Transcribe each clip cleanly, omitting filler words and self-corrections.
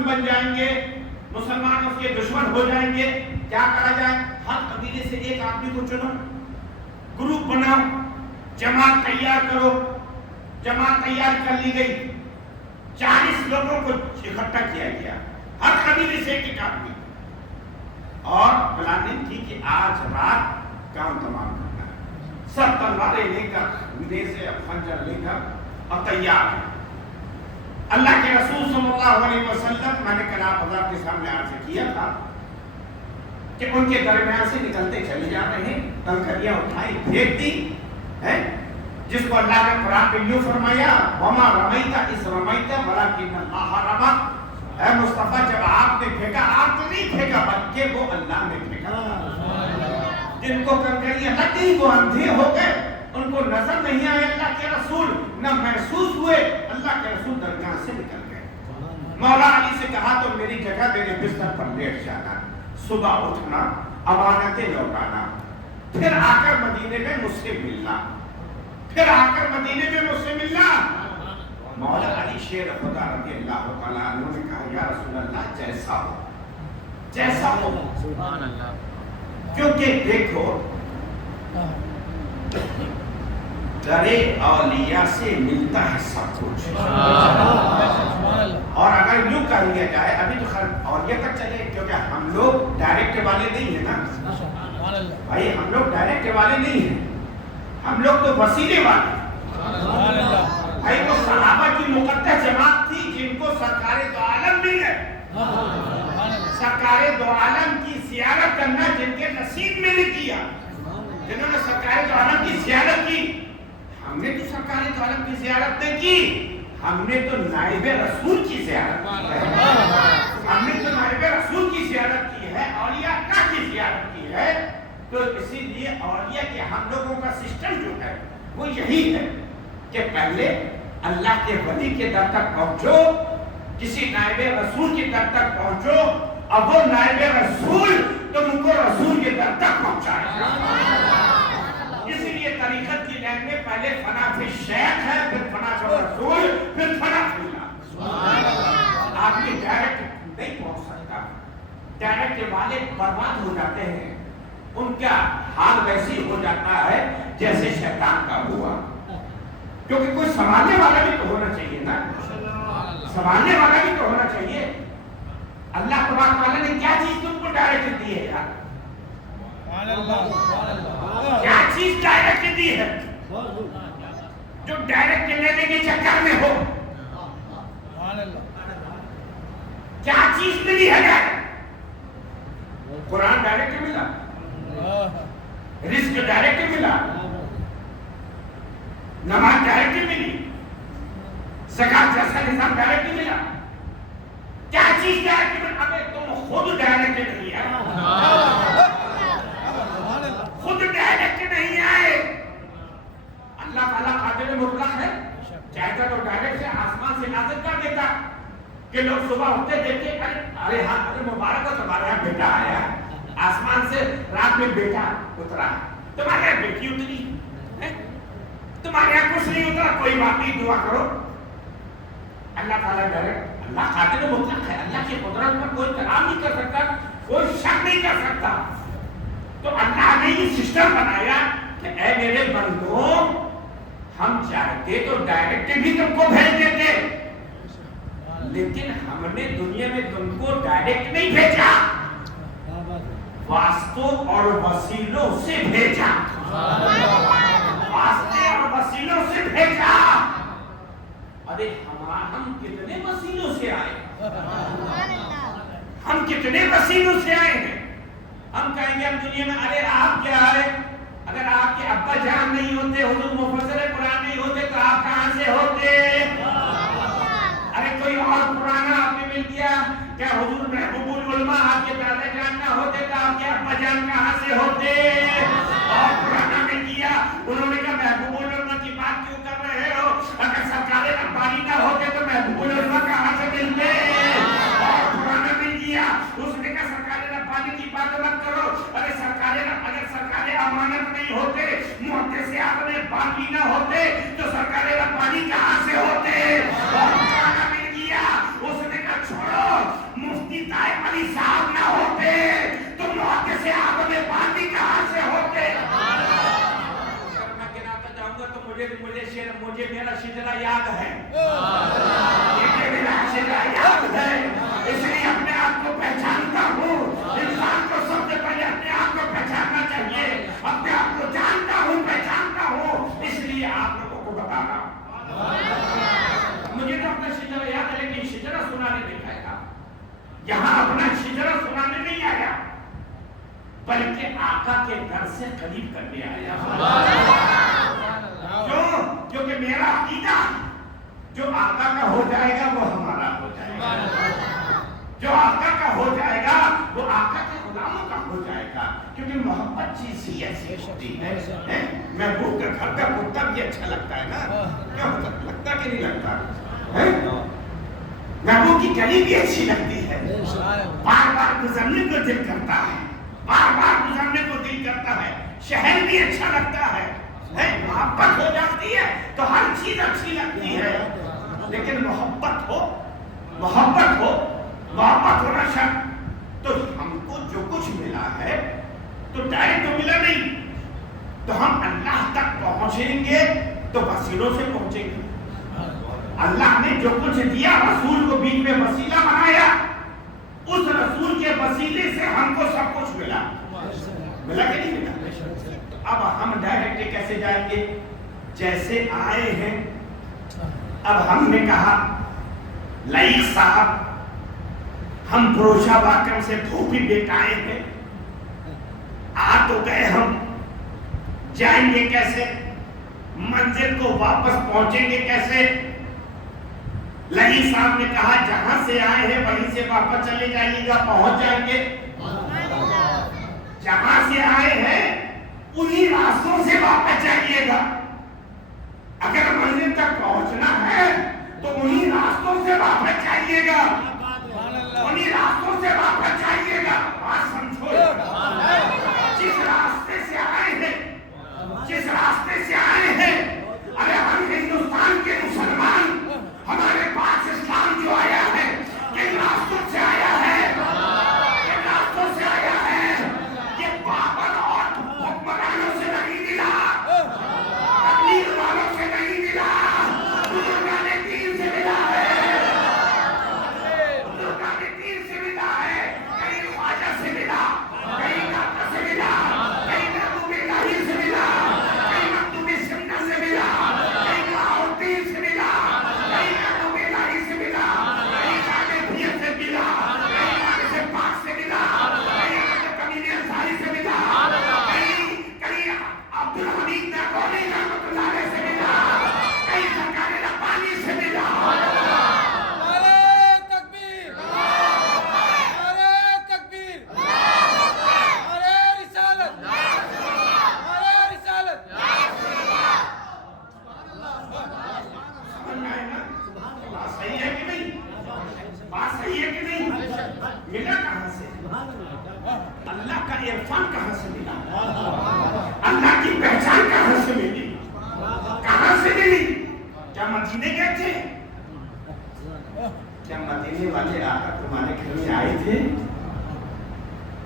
دشمن بن جائیں گے، مسلمان اس کے دشمن ہو جائیں گے، کیا کرا جائے؟ ہر قبیلے سے ایک آدمی کو چنو، گروپ بناؤ، جماعت تیار کرو۔ جماعت تیار کر لی گئی، 40 لوگوں کو اکٹھا کیا گیا، ہر قبیلے سے ایک آدمی، اور پلاننگ کی کہ آج رات کام تمام کرنا ہے۔ سب تلواریں لے کر، نیزے اور خنجر لے کر اور تیار ہیں۔ اللہ کے رسول صلی اللہ علیہ وسلم، میں نے کل آپ حضرات کے سامنے عرض کیا تھا کہ ان کے درمیان سے نکلتے چلے جا رہے ہیں، کنکریاں اٹھائی پھینک دی ہے، جس کو اللہ نے قرآن میں یوں فرمایا وما رمیت اذ رمیت ولکن اللہ رمی۔ اے مصطفیٰ، جب آپ نے پھینکا، آپ نے نہیں پھینکا بلکہ وہ اللہ نے پھینکا۔ جن کو کنکریاں لگی وہ اندھے ہو گئے، ان کو نظر نہیں آئے اللہ کے رسول، نہ محسوس ہوئے، اللہ کے رسول درگاہ سے نکل گئے۔ مولا علی سے کہا تو میری جگہ میرے بستر پر لیٹ جانا، صبح اٹھنا، امانتیں لوٹانا، پھر آ کر مدینے میں مجھ سے ملنا، پھر آ کر مدینے میں مجھ سے ملنا۔ مولا علی شیر خدا رضی اللہ تعالیٰ عنہ نے کہا یا رسول اللہ جیسا ہو، جیسا ہو، سبحان اللہ۔ کیونکہ دیکھو درے اولیاء سے ملتا ہے سب کچھ، اور اگر یوں کر لیا جائے، ابھی تو خیر اولیاء تک چلے، کیونکہ ہم لوگ ڈائریکٹ والے نہیں ہیں نا بھائی، ہم لوگ ڈائریکٹ والے نہیں ہیں، ہم لوگ تو وسیلے والے۔ بھائی وہ صحابہ کی مقدس جماعت تھی جن کو سرکار دو عالم مل گئے، سرکار دو عالم کی زیارت کرنا جن کے نصیب میں نے کیا، جنہوں نے سرکار دو عالم کی زیارت کی۔ ہم نے تو سرکار دو عالم کی زیارت نہیں کی، ہم نے تو نائب رسول کی زیارت کی ہے، ہم نے تو نائب رسول کی زیارت کی ہے، اولیاء اللہ کی زیارت کی ہے۔ تو اسی لیے اولیاء کے ہم لوگوں کا سسٹم جو ہے وہ یہی ہے کہ پہلے اللہ کے ولی کے در تک پہنچو، کسی نائب رسول کے در تک پہنچو، اب وہ نائب رسول تم کو رسول کے در تک پہنچائے گا۔ اسی لیے طریقت کی لائن میں پہلے فنا فی شیخ ہے، پھر فنا فی رسول، پھر فنا فی اللہ۔ آدمی ڈائریکٹ نہیں پہنچ سکتا، ڈائریکٹ والے برباد ہو جاتے ہیں، ان کا حال ویسی ہو جاتا ہے جیسے شیطان کا ہوا، کیونکہ کوئی سنبھالنے والا بھی تو ہونا چاہیے نا، سنبھالنے والا بھی تو ہونا چاہیے۔ اللہ تبارک و تعالیٰ نے کیا چیز تم کو ڈائریکٹ دی ہے یار؟ کیا چیز ڈائریکٹ دی ہے جو ڈائریکٹ لینے کے چکر میں ہو؟ کیا چیز ملی ہے ڈائریکٹ؟ قرآن ڈائریکٹ ملا، رزق ڈائریکٹ ملا، نماز ڈائریکٹ ملی، زکات جیسا نظام ڈائریکٹ ملا۔ کیا چیز ڈائریکٹ ملا؟ ابے تم خود ڈائریکٹ نہیں آئے، خود ڈائریکٹ نہیں آئے۔ اللہ تعالیٰ قادر مطلق ہے، چاہتا تو ڈائریکٹ سے آسمان سے نازل کر دیتا کہ لوگ صبح اٹھتے دیکھتے ارے ہاں ارے مبارک ہو تمہارے یہاں بیٹا آیا، آسمان سے رات میں بیٹا اترا، تمہارے یہاں بیٹی اتری، تمہارے یہاں کچھ نہیں اترا، کوئی بات نہیں، دعا کرو۔ اللہ تعالیٰ ڈائریکٹ، اللہ قادر مطلق ہے، اللہ کی قدرت پر کوئی کلام نہیں کر سکتا، کوئی شک نہیں کر سکتا۔ تو اللہ نے یہ سسٹم بنایا کہ اے میرے بندوں، ہم چاہتے تو ڈائریکٹ بھی تم کو بھیج دیتے، لیکن ہم نے دنیا میں تم کو ڈائریکٹ نہیں بھیجا، واسطوں اور وسیلوں سے بھیجا، واسطے اور وسیلوں سے بھیجا۔ ارے ہم کتنے وسیلوں سے آئے، ہم کتنے وسیلوں سے آئے ہیں۔ ہم کہیں گے ہم دنیا میں ارے آپ کیا آئے، اگر آپ کے ابا جان نہیں ہوتے، حضور مفسر قرآن نہیں ہوتے تو آپ کہاں سے ہوتے؟ ارے کوئی اور پرانا آپ نے مل گیا، کیا حضور محبوب العلماء آپ کے دادا جان نہ ہوتے تو آپ کے ابا جان کہاں سے ہوتے؟ اور پرانا مل گیا، انہوں نے کہا محبوب العلماء کی بات کیوں کر رہے ہو، اگر سرکار ربانی نہ ہوتے تو محبوب العلماء کہاں سے ملتے؟ اور پرانا مل گیا، اس نے کہا سرکار ربانی کی بات مت کرو، ارے اگر سرکار امانت نہیں ہوتے، محدث اعظم باقی نہ ہوتے تو سرکار ربانی کہاں سے ہوتے؟ اور پرانا مل گیا، اس نے کہا چھوڑو مجھے میرا شجرا یاد ہے، مجھے میرا شجرا یاد ہے، اس لیے اپنے آپ کو پہچانتا ہوں۔ انسان کو سب سے پہلے اپنے آپ کو پہچاننا چاہیے، اپنے آپ کو جانتا ہوں، پہچانتا ہوں، اس لیے آپ لوگوں کو بتا رہا ہوں۔ مجھے تو اپنا شجرا یاد ہے، لیکن شجرا سنانے نہیں آیا، یہاں اپنا شجرا سنانے نہیں آیا، بلکہ آقا کے در سے قریب کرنے آیا۔ کیونکہ میرا عقیدہ جو آقا کا ہو جائے گا وہ ہمارا ہو جائے گا، جو آقا کا ہو جائے گا وہ آقا کے غلاموں کا ہو جائے گا، کیونکہ محبت چیز ہی ایسی ہوتی ہے۔ محبوب کا گھر کا کتا بھی اچھا لگتا ہے نا، کیا لگتا کہ نہیں لگتا؟ محبوب کی گلی بھی اچھی لگتی ہے، بار بار گزرنے کو دل کرتا ہے، بار بار گزرنے کو دل کرتا ہے، شہر بھی اچھا لگتا ہے، محبت ہو جاتی ہے تو ہر چیز اچھی لگتی ہے۔ لیکن محبت ہونا شرط۔ تو ہم کو جو کچھ ملا ہے تو ڈائریکٹ تو ملا نہیں، تو ہم اللہ تک پہنچیں گے تو وسیلوں سے پہنچیں گے۔ اللہ نے جو کچھ دیا رسول کو بیچ میں وسیلہ بنایا، اس رسول کے وسیلے سے ہم کو سب کچھ ملا کہ نہیں ملا؟ اب ہم ڈائریکٹ کیسے جائیں گے؟ جیسے آئے ہیں، اب ہم نے کہا لائق صاحب ہم بروشہ واقعہ سے دھوپی بیٹائے ہیں، آ تو گئے، ہم جائیں گے کیسے؟ منزل کو واپس پہنچیں گے کیسے؟ لائق صاحب نے کہا جہاں سے آئے ہیں وہیں سے واپس چلے جائیے گا، پہنچ جائیں گے۔ جہاں سے آئے ہیں انہی راستوں سے واپس جائیے گا۔ اگر منزل تک پہنچنا ہے تو انہی راستوں سے واپس جائیے گا، انہی راستوں سے واپس جائیے گا۔ بات سمجھو، جس راستے سے آئے ہیں، ارے ہم ہندوستان کے مسلمان، ہمارے پاس اسلام جو آیا ہے کن راستوں سے آیا ہے؟ یہ بابر اور حکمرانوں سے نہیں ملا، تبلیغ والوں سے نہیں ملا، بزرگان دین سے ملا ہے، کہیں خواجہ سے ملا، کہیں داتا سے ملا، کہیں محبوب الہی سے ملا، کہیں مکتوب سنہ سے ملا، کہیں بہاؤالدین سے ملا، کہیں محبوب الہی سے ملا، کہیں جامعیت سے ملا، کہیں وارث پاک سے ملا، کہیں احمد کمیل انصاری سے ملا، کہیں عبدالحمید ناگوری رحمۃ اللہ علیہ سے ملا، کہیں سرکار ربانی سے ملا۔ ملا کہاں سے؟ اللہ کا عرفان کہاں سے ملا؟ اللہ کی پہچان کہاں سے ملی؟ کہاں سے ملی؟ کیا مدینے گئے تھے؟ کیا مدینے والے آ کر تمہارے گھر میں آئے تھے؟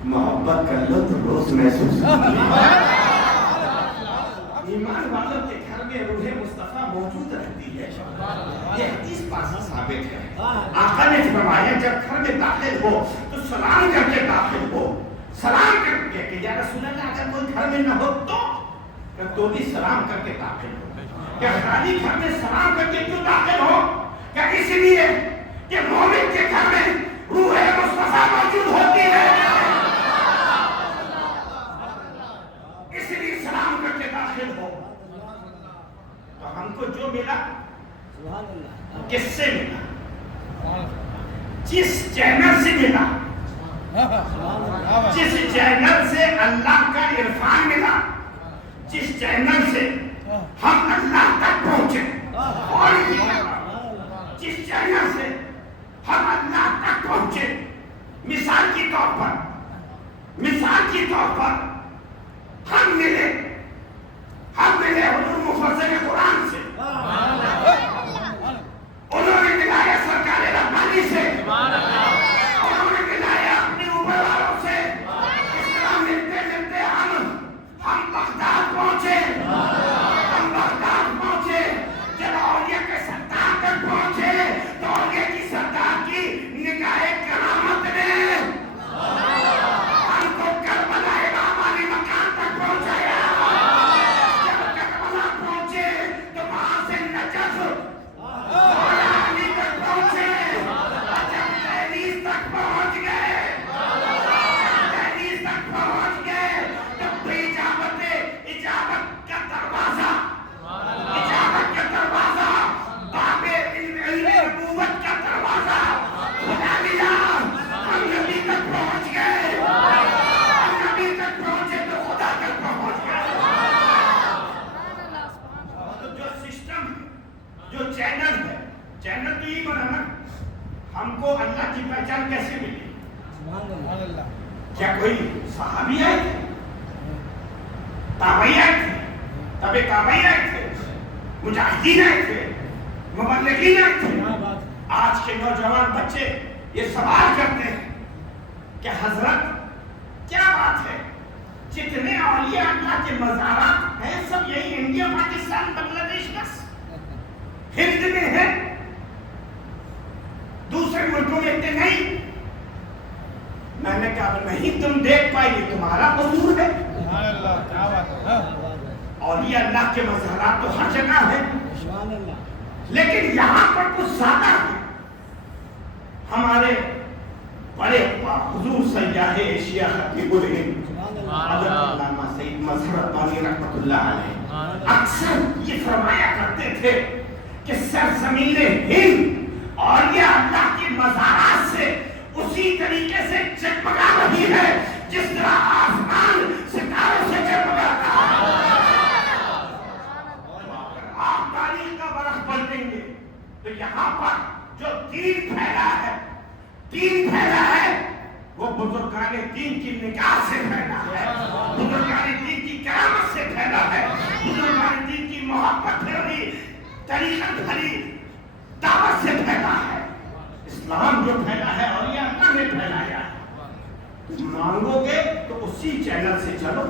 محبت کر لو تو روز محسوس ہوتی ہے۔ ایمان والوں کے گھر میں روح مصطفیٰ موجود رہتی ہے، یہ حدیث پاک سے ثابت ہے۔ آقا نے فرمایا جب گھر میں داخل ہو تو سلام کر کے داخل ہو، سلام کر کے کہ یا رسول اللہ اگر کوئی گھر میں نہ ہو تو بھی سلام کر کے داخل ہو۔ کیا خالی گھر میں سلام کر کے کیوں داخل ہو؟ کیا اس لیے کہ مومن کے گھر میں روح مصطفیٰ موجود ہوتی ہے، اس لیے سلام کر کے داخل ہو۔ تو ہم کو جو ملا کس سے ملا؟ جس چینل سے ملا، جس چینل سے اللہ کا عرفان ملا، جس چینل سے ہم اللہ تک پہنچے، اور جس چینل سے ہم اللہ تک پہنچے، مثال کی طور پر ہم ملے حضور مفسر قرآن سے، انہوں نے ملایا سرکار ربانی سے، انہوں نے ملایا اپنے اوپر والوں سے، اس طرح ملتے ملتے ہم بغداد پہنچے، جب ہم کو اللہ کی پہچان کیسے ملی؟ کیا کوئی صحابی آئے تھے؟ تابعی آئے تھے؟ تابع تابعی آئے تھے؟ مجاہدین آئے تھے؟ مبلغین آئے تھے؟ آج کے نوجوان بچے یہ سوال کرتے ہیں کہ حضرت کیا بات ہے جتنے اولیاء اللہ کے مزارات ہیں سب یہی انڈیا پاکستان بنگلہ دیش بس ہند میں ہے، دوسرے ملکوں میں اتنے نہیں؟ میں نے کہا نہیں، تم دیکھ پائی یہ تمہارا قصور ہے۔ اولیاء اللہ کے مزارات تو ہر جگہ ہے، لیکن یہاں پر کچھ زیادہ ہے۔ ہمارے بڑے حضور سیاح ایشیا خطیب الہند حضرت علامہ سید مظہر ربانی رحمۃ اللہ علیہ اکثر یہ فرمایا کرتے تھے کہ سرزمین ہند اولیاء اللہ کے مزارات سے اسی طریقے سے جگمگا رہی ہے جس طرح آسمان ستاروں سے جگمگاتا ہے۔ آپ تاریخ کا برخ پلٹیں گے تو یہاں پر جو دین پھیلا ہے وہ بزرگان دین کی نگاہ سے پھیلا ہے، بزرگان دین کی کرامت سے پھیلا ہے، بزرگان دین کی محبت بھری طریقت بھری دعوت سے پھیلا ہے۔ اسلام جو پھیلا ہے اور یہ اللہ نے پھیلایا ہے، مانگو گے تو اسی چینل سے چلو۔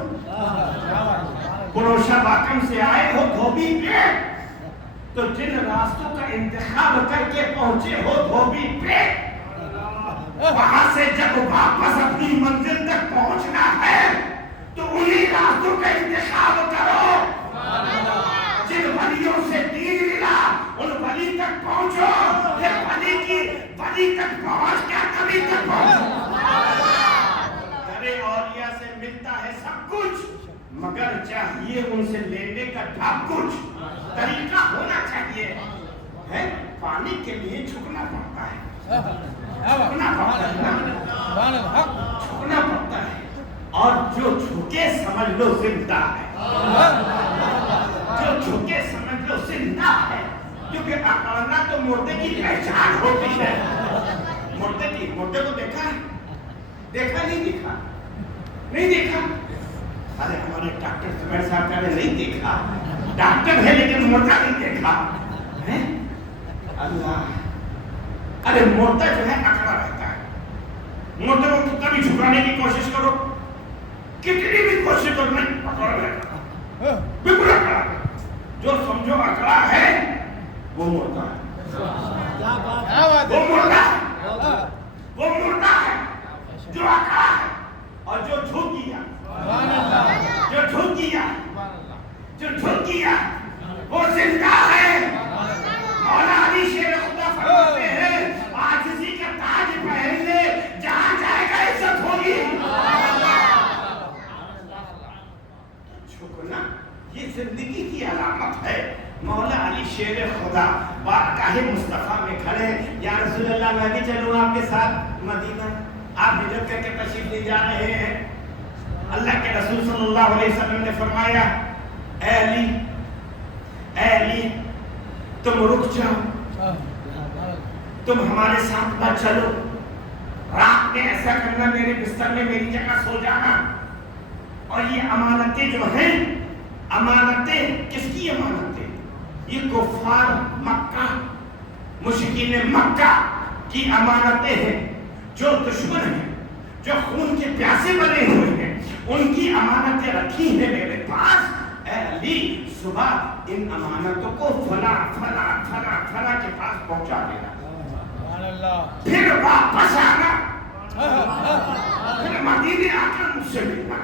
بروشہ باکم سے آئے ہو دھوبی پہ تو جن راستوں کا انتخاب کر کے پہنچے ہو دھوبی پہ، وہاں سے جب واپس اپنی منزل تک پہنچنا ہے تو انہی راستوں کا انتخاب کرو۔ جن ولیوں سے دین ملا ان ولی تک پہنچو، پھر ولی تک پہنچ کر نبی تک پہنچو۔ درے اولیاء سے ملتا ہے سب کچھ، مگر چاہیے ان سے لینے کا ڈھب کچھ، طریقہ ہونا چاہیے۔ پانی کے لیے جھکنا پڑتا ہے، جھکنا پڑتا ہے، اور جو جھکے سمجھ لو زندہ ہے، جو جھکے سمجھ لو زندہ ہے، کیونکہ اکڑنا تو مردے کی پہچان ہوتی ہے۔ مردے کو دیکھا نہیں دیکھا؟ ارے ہمارے ڈاکٹر زبیر صاحب کا نہیں دیکھا، ڈاکٹر ہے لیکن مردہ نہیں دیکھا۔ اللہ، ارے مردہ جو ہے اکڑا رہتا ہے، مردے کو کتنا بھی جھکانے کی کوشش کرو، کتنی بھی کوشش کرو، نہیں پکڑ رہتا، بالکل اکڑا ہے۔ جو سمجھو اکڑا ہے وہ مردہ ہے، وہ مردہ ہے جو اکڑا ہے، اور جو جھک گیا وہ زندہ ہے۔ مولا علی شیر خدا فرماتے ہیں عاجزی کا تاج پہن لے، جہاں جائے گا عزت ہوگی۔ جھکنا یہ زندگی کی علامت ہے۔ مولا علی شیر خدا بارگاہ مصطفیٰ میں کھڑے، یا رسول اللہ میں بھی چلوں آپ کے ساتھ مدینہ، آپ ہجرت کر کے تشریف لے جا رہے ہیں۔ اللہ کے رسول صلی اللہ علیہ وسلم نے فرمایا اے علی تم رک جاؤ، تم ہمارے ساتھ نہ چلو، رات میں ایسا کرنا میرے بستر میں میری جگہ سو جانا۔ اور یہ امانتیں جو ہیں، امانتیں کس کی امانتیں؟ یہ کفار مکہ، مشرکین مکہ کی امانتیں ہیں، جو دشمن ہیں، جو خون کے پیاسے بنے ہوئے ہیں، ان کی امانتیں رکھی ہیں میرے پاس۔ اے علی صبح ان امانتوں کو فلاں کے پاس پہنچا دینا، پھر واپس آنا، پھر مدینے آ کر مجھ سے ملنا،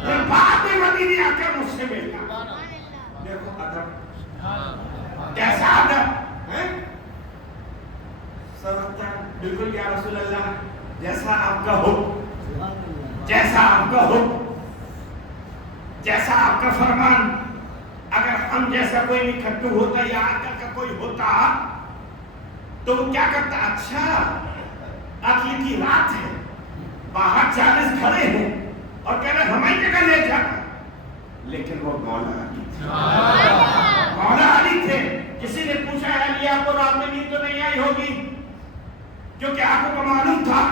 پھر بعد میں مدینے آ کر مجھ سے ملنا۔ دیکھو ادب، کیسا ادب ہے؟ سمجھتا بالکل یا رسول اللہ جیسا آپ کا حکم، جیسا آپ کا حکم، جیسا آپ کا فرمان۔ اگر ہم جیسا کوئی نکھٹو ہوتا یا آج کا کوئی ہوتا تو وہ کیا کرتا؟ اچھا عقل کی رات ہے، باہر 40 کھڑے ہیں اور کہہ رہے ہماری جگہ لے جانا، لیکن وہ مولا علی تھے، مولا علی تھے۔ کسی نے پوچھا ہے علی آپ کو رات میں نیند تو نہیں آئی ہوگی؟ کیونکہ آپ کو معلوم تھا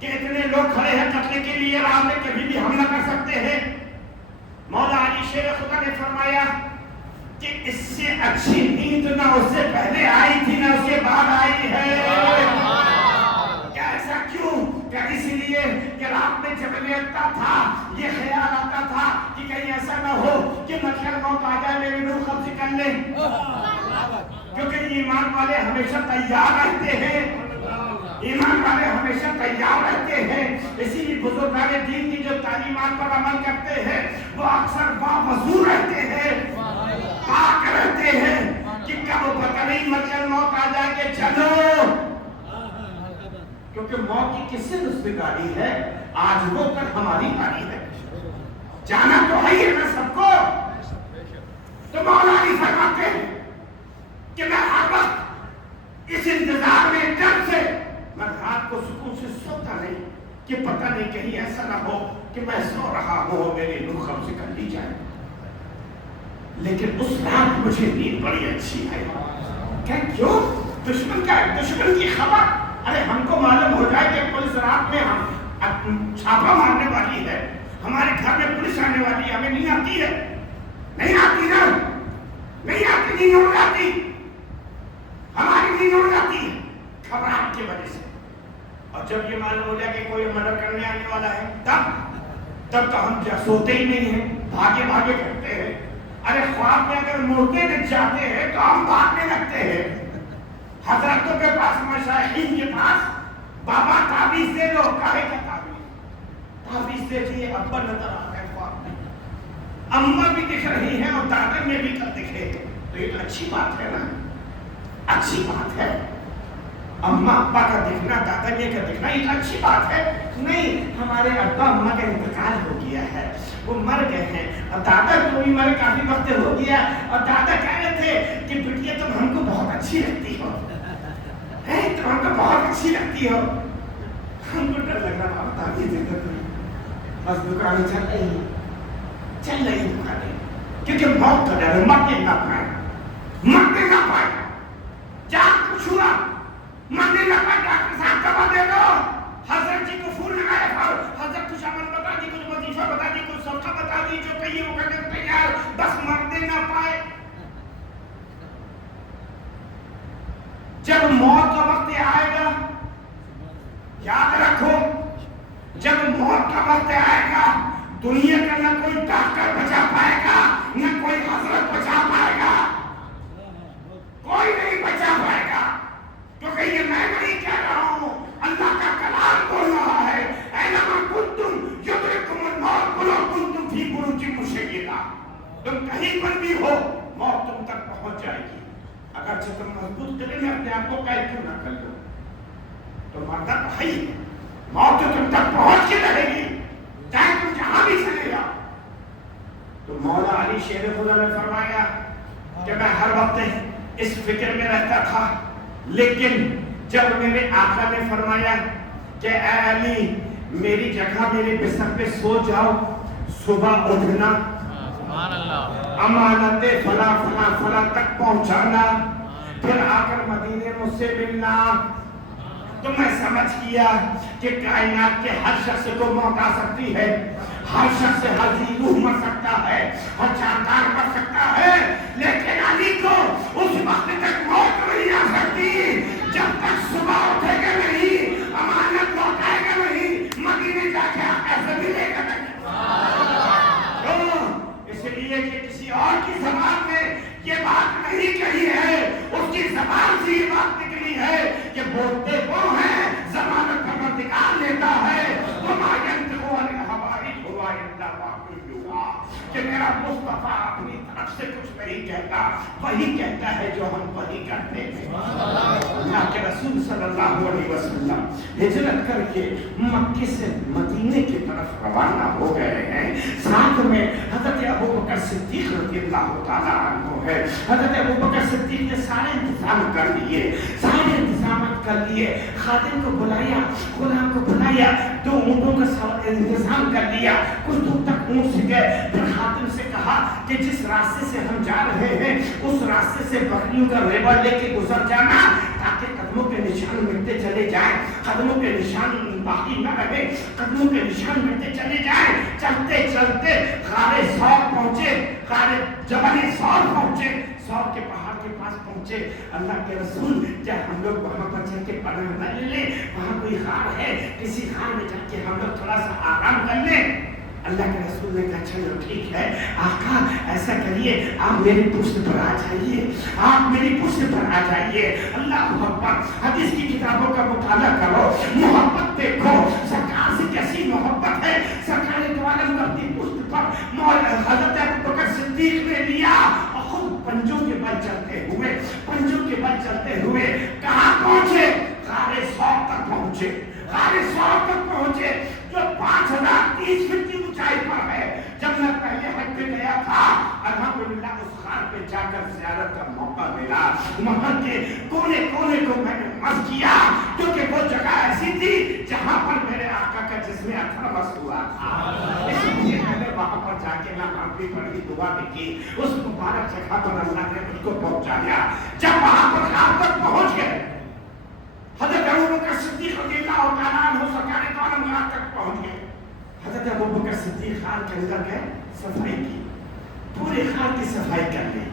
کہ اتنے لوگ کھڑے ہیں قتل کے لیے، آپ نے کبھی بھی حملہ کر سکتے ہیں۔ مولا علی شیر خدا نے فرمایا کہ اس سے اچھی نیند نہ اس سے پہلے آئی تھی نہ اس کے بعد آئی ہے۔ کیا ایسا کیوں؟ کیا اس لیے کہ رات میں جب لیٹتا تھا یہ خیال آتا تھا کہ کہیں ایسا نہ ہو کہ ملکل موت آ جائے میری روح قبض کر لے، کیونکہ ایمان والے ہمیشہ تیار رہتے ہیں، ایمان والے ہمیشہ تیار رہتے ہیں۔ اسی لیے بزرگان دین کی جو تعلیمات پر عمل کرتے ہیں وہ اکثر باوضو رہتے ہیں، پاک رہتے ہیں کہ کب پتہ نہیں ملکل موت آ جائے کہ چلو، کیونکہ موت کی کس سے رسپداری ہے؟ آج وہ کل ہماری باری ہے، جانا تو ہے نا سب کو۔ تو مولا علی فرماتے ہیں کہ میں ہر وقت اس انتظار میں ڈر سے میں رات کو سکون سے سوتا نہیں کہ پتہ نہیں کہیں ایسا نہ ہو کہ میں سو رہا ہوں میری روح قبض کر لی جائے۔ لیکن اس رات مجھے نیند بڑی اچھی ہے۔ کیوں؟ دشمن کی خبر، ارے ہم کو معلوم ہو جائے کہ پولیس رات میں ہم چھاپا مارنے والی ہے، ہمارے گھر میں پولیس آنے والی ہے، ہمیں نہیں آتی ہے، نہیں آتی نا، نہیں آتی، نہیں ہو جاتی، ہماری نہیں ہو جاتی ہے گھبراہٹ کی وجہ سے۔ اور جب یہ معلوم ہو جائے کہ کوئی مرڈر کرنے آنے والا ہے تب تو ہم سوتے ہی نہیں ہیں، بھاگے بھاگے کرتے ہیں۔ ارے خواب میں اگر مردے دکھ جاتے ہیں تو ہم بھاگنے لگتے ہیں۔ حضرتوں کے پاس، مشائخین کے پاس، بابا تعویذ دے لو، کہے کیا تعویذ دے دیے، ابا نظر آ رہے خواب میں، اماں بھی دکھ رہی ہیں اور دادا میں بھی کل دکھے، تو یہ تو اچھی بات ہے نا، اچھی بات ہے۔ اماں ابا کا دکھنا، دادا میں کا دکھنا، یہ تو اچھی بات ہے۔ نہیں، ہمارے ابا اماں کا انتقال ہو گیا ہے، وہ مر گئے ہیں، اور دادا کو بھی مرے کافی وقت ہو گیا، اور دادا کہہ رہے تھے کہ بٹیا تم ہم کو بہت اچھی لگتی ہو، تم ہم کو بہت اچھی لگتی ہو۔ ہم کو ڈر لگ رہا بتا دیجیے بس دکانیں چل رہی دکانیں، کیونکہ موت کا ڈر، مرنے نہ پائے، مرنے نہ پائے، جان کچھ ہوا مرنے نہ پائے، ڈاکٹر صاحب دوا دے دو، حضرت جی کو فون لگائے، حضرت کچھ عمل بتا دی، کچھ وظیفہ بتا دی، کچھ صدقہ بتا دی، جو کہیے وہ کرنے کو تیار، بس مرنے نہ پائے۔ جب موت کا وقت آئے گا، یاد رکھو، جب موت کا وقت آئے گا دنیا کا نہ کوئی ڈاکٹر بچا پائے گا، نہ کوئی حضرت بچا پائے گا، کوئی نہیں بچا پائے گا، کیونکہ یہ میں نہیں کہہ رہا ہوں، اللہ کا کلام بول رہا ہے، اینما کنتم یدرککم الموت ولو کنتم فی بروج مشیدہ، تم کہیں پر بھی ہو موت تم تک پہنچ جائے گی، اگر تم مضبوط کریں میں اپنے آپ کو قید کیوں نہ کر لوں، تو مردہ تو ہے ہی، موت تو تم تک پہنچ کے رہے گی، چاہے تم جہاں بھی چلے جاؤ۔ تو مولا علی شیر خدا نے فرمایا کہ میں ہر وقت اس فکر میں رہتا تھا، لیکن جب میرے آقا نے فرمایا کہ اے علی میری جگہ میرے بستر پہ سو جاؤ، صبح اٹھنا، امانت فلاں فلاں فلاں تک پہنچانا، پھر آ کر مدینے مجھ سے ملنا، تو میں سمجھ گیا کہ کائنات کے ہر شخص کو موت آ سکتی ہے، ہر شخص ہر روح مر سکتا ہے، ہر جاندار مر سکتا ہے، لیکن علی کو اس وقت تک موت نہیں آ سکتی جب تک صبح اٹھے گا نہیں، امانت لوٹائے گا نہیں، مدینے جا کے ایسا ملے گا نہیں۔ اس لیے کہ کسی اور کی زبان میں یہ بات نہیں کہی ہے، اس کی زبان سے یہ بات نکلی ہے کہ بولتے وہ ہیں ضمانت پروردگار لیتا ہے، وما ينطق عن الهوى إن هو إلا وحي يوحى، کہ میرا مصطفیٰ اپنی طرف سے کچھ نہیں کہتا، وہی کہتا ہے جو ہم وہی کرتے ہیں۔ اللہ کے رسول صلی اللہ علیہ وسلم ہجرت کر کے مکے سے مدینے کی طرف روانہ ہو گئے ہیں، ساتھ میں حضرت ابوبکر صدیق رضی اللہ تعالیٰ عنہ ہے۔ حضرت ابوبکر صدیق نے سارے انتظام کر لیے، سارے انتظامات کر لیے، خادم کو بلایا، غلام کو بلایا، 2 اونٹوں کا انتظام کر لیا، کچھ دور تک اونٹ سے گئے، پھر خادم سے کہا کہ جس راستے سے ہم جا رہے ہیں اس راستے سے بکریوں کا ریوڑ لے کے گزر جانا تاکہ قدموں کے نشان مٹتے چلے جائیں۔ قدموں کے نشان باقی نہ رہے، قدموں کے نشان مٹتے چلے جائیں. چلتے چلتے غار ثور پہنچے، غار جبل ثور پہنچے، ثور کے پہاڑ کے پاس پہنچے. اللہ کے رسول کیا ہم لوگ وہاں پر چل کے پناہ نہ لے لیں؟ وہاں کوئی غار ہے، کسی غار میں جا کے ہم لوگ تھوڑا سا آرام کر لیں. اللہ کے رسول نے کہا چلو ٹھیک ہے آقا، ایسا کریے آپ میری پشت پر آ جائیے، آپ میری پشت پر آ جائیے. اللہ اکبر. حدیث کی کتابوں کا مطالعہ کرو، محبت دیکھو سرکار سے کیسی محبت ہے. سرکار دو عالم اپنی پشت پر حضرت ابوبکر صدیق نے لیا اور خود پنجوں کے بل چلتے ہوئے، پنجوں کے بل چلتے ہوئے کہاں پہنچے؟ غار ثور تک پہنچے. غار ثور تک پہنچے جو 5030 فٹ کی اونچائی پر ہے. جب میں پہلے حج پہ گیا تھا الحمدللہ اس غار پہ جا کر زیارت کا موقع ملا. وہاں کے کونے کونے کو میں نے مس کیا کیونکہ وہ جگہ ایسی تھی جہاں پر میرے آقا کا جسم اطہر مس ہوا تھا. اس لیے میں نے وہاں پر جا کے نماز بھی پڑھی، دعا بھی کی. اس مبارک جگہ پر اللہ نے مجھ کو پہنچایا. جب وہاں پر غار تک پہنچ گئے حضرت ابوبکر صدیق رضی اللہ تعالیٰ عنہ سرکار دو عالم غار تک پہنچ گئے. حضرت ابوبکر صدیق غار کے اندر گئے، صفائی کی، پورے غار کی صفائی کر لی.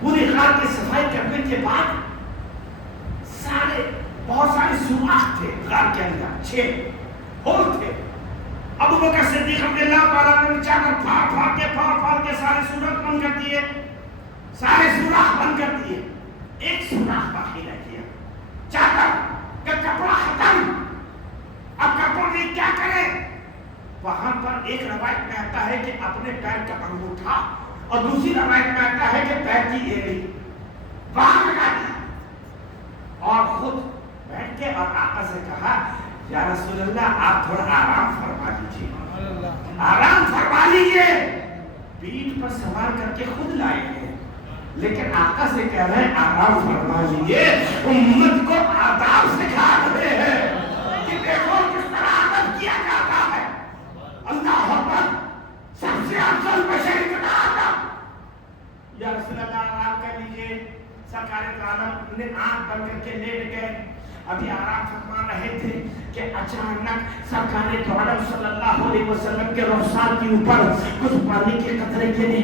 پورے غار کی صفائی کرنے کے بعد بہت سارے سوراخ تھے غار کے اندر، 6 ہول تھے. ابوبکر صدیق رضی اللہ تعالیٰ عنہ نے چا کر پھاڑ کے سارے سوراخ بند کر دیے، سارے سوراخ بند کر دیے. ایک سوراخ باقی رہ گیا، چادر کا کپڑا ختم. اب کپڑوں میں کیا کریں؟ وہاں پر ایک روایت میں آتا ہے کہ اپنے پیر کا انگوٹھا اور دوسری روایت میں آتا ہے کہ پیر کی ایڑی وہاں لگا دیا اور خود بیٹھ کے اور آقا سے کہا یا رسول اللہ آپ تھوڑا آرام فرما لیجیے، آرام فرما لیجیے. پیٹھ پر سوار کر کے خود لائے گئے لیکن آقا سے کہہ رہے ہیں آرام فرما لیجیے. امت کو آداب سکھا رہے ہیں کہ دیکھو کس طرح ادب کیا جاتا ہے. اللہ اکبر. سب سے افضل بشر کا آدب. یا رسول اللہ آرام کر لیجیے. سرکار دو عالم نے آنکھ بند کر کے لیٹ گئے. ابھی آرام فرما رہے تھے کہ اچانک سرکار دو عالم صلی اللہ علیہ وسلم کے رخسار کے اوپر کچھ پانی کے قطرے گرے.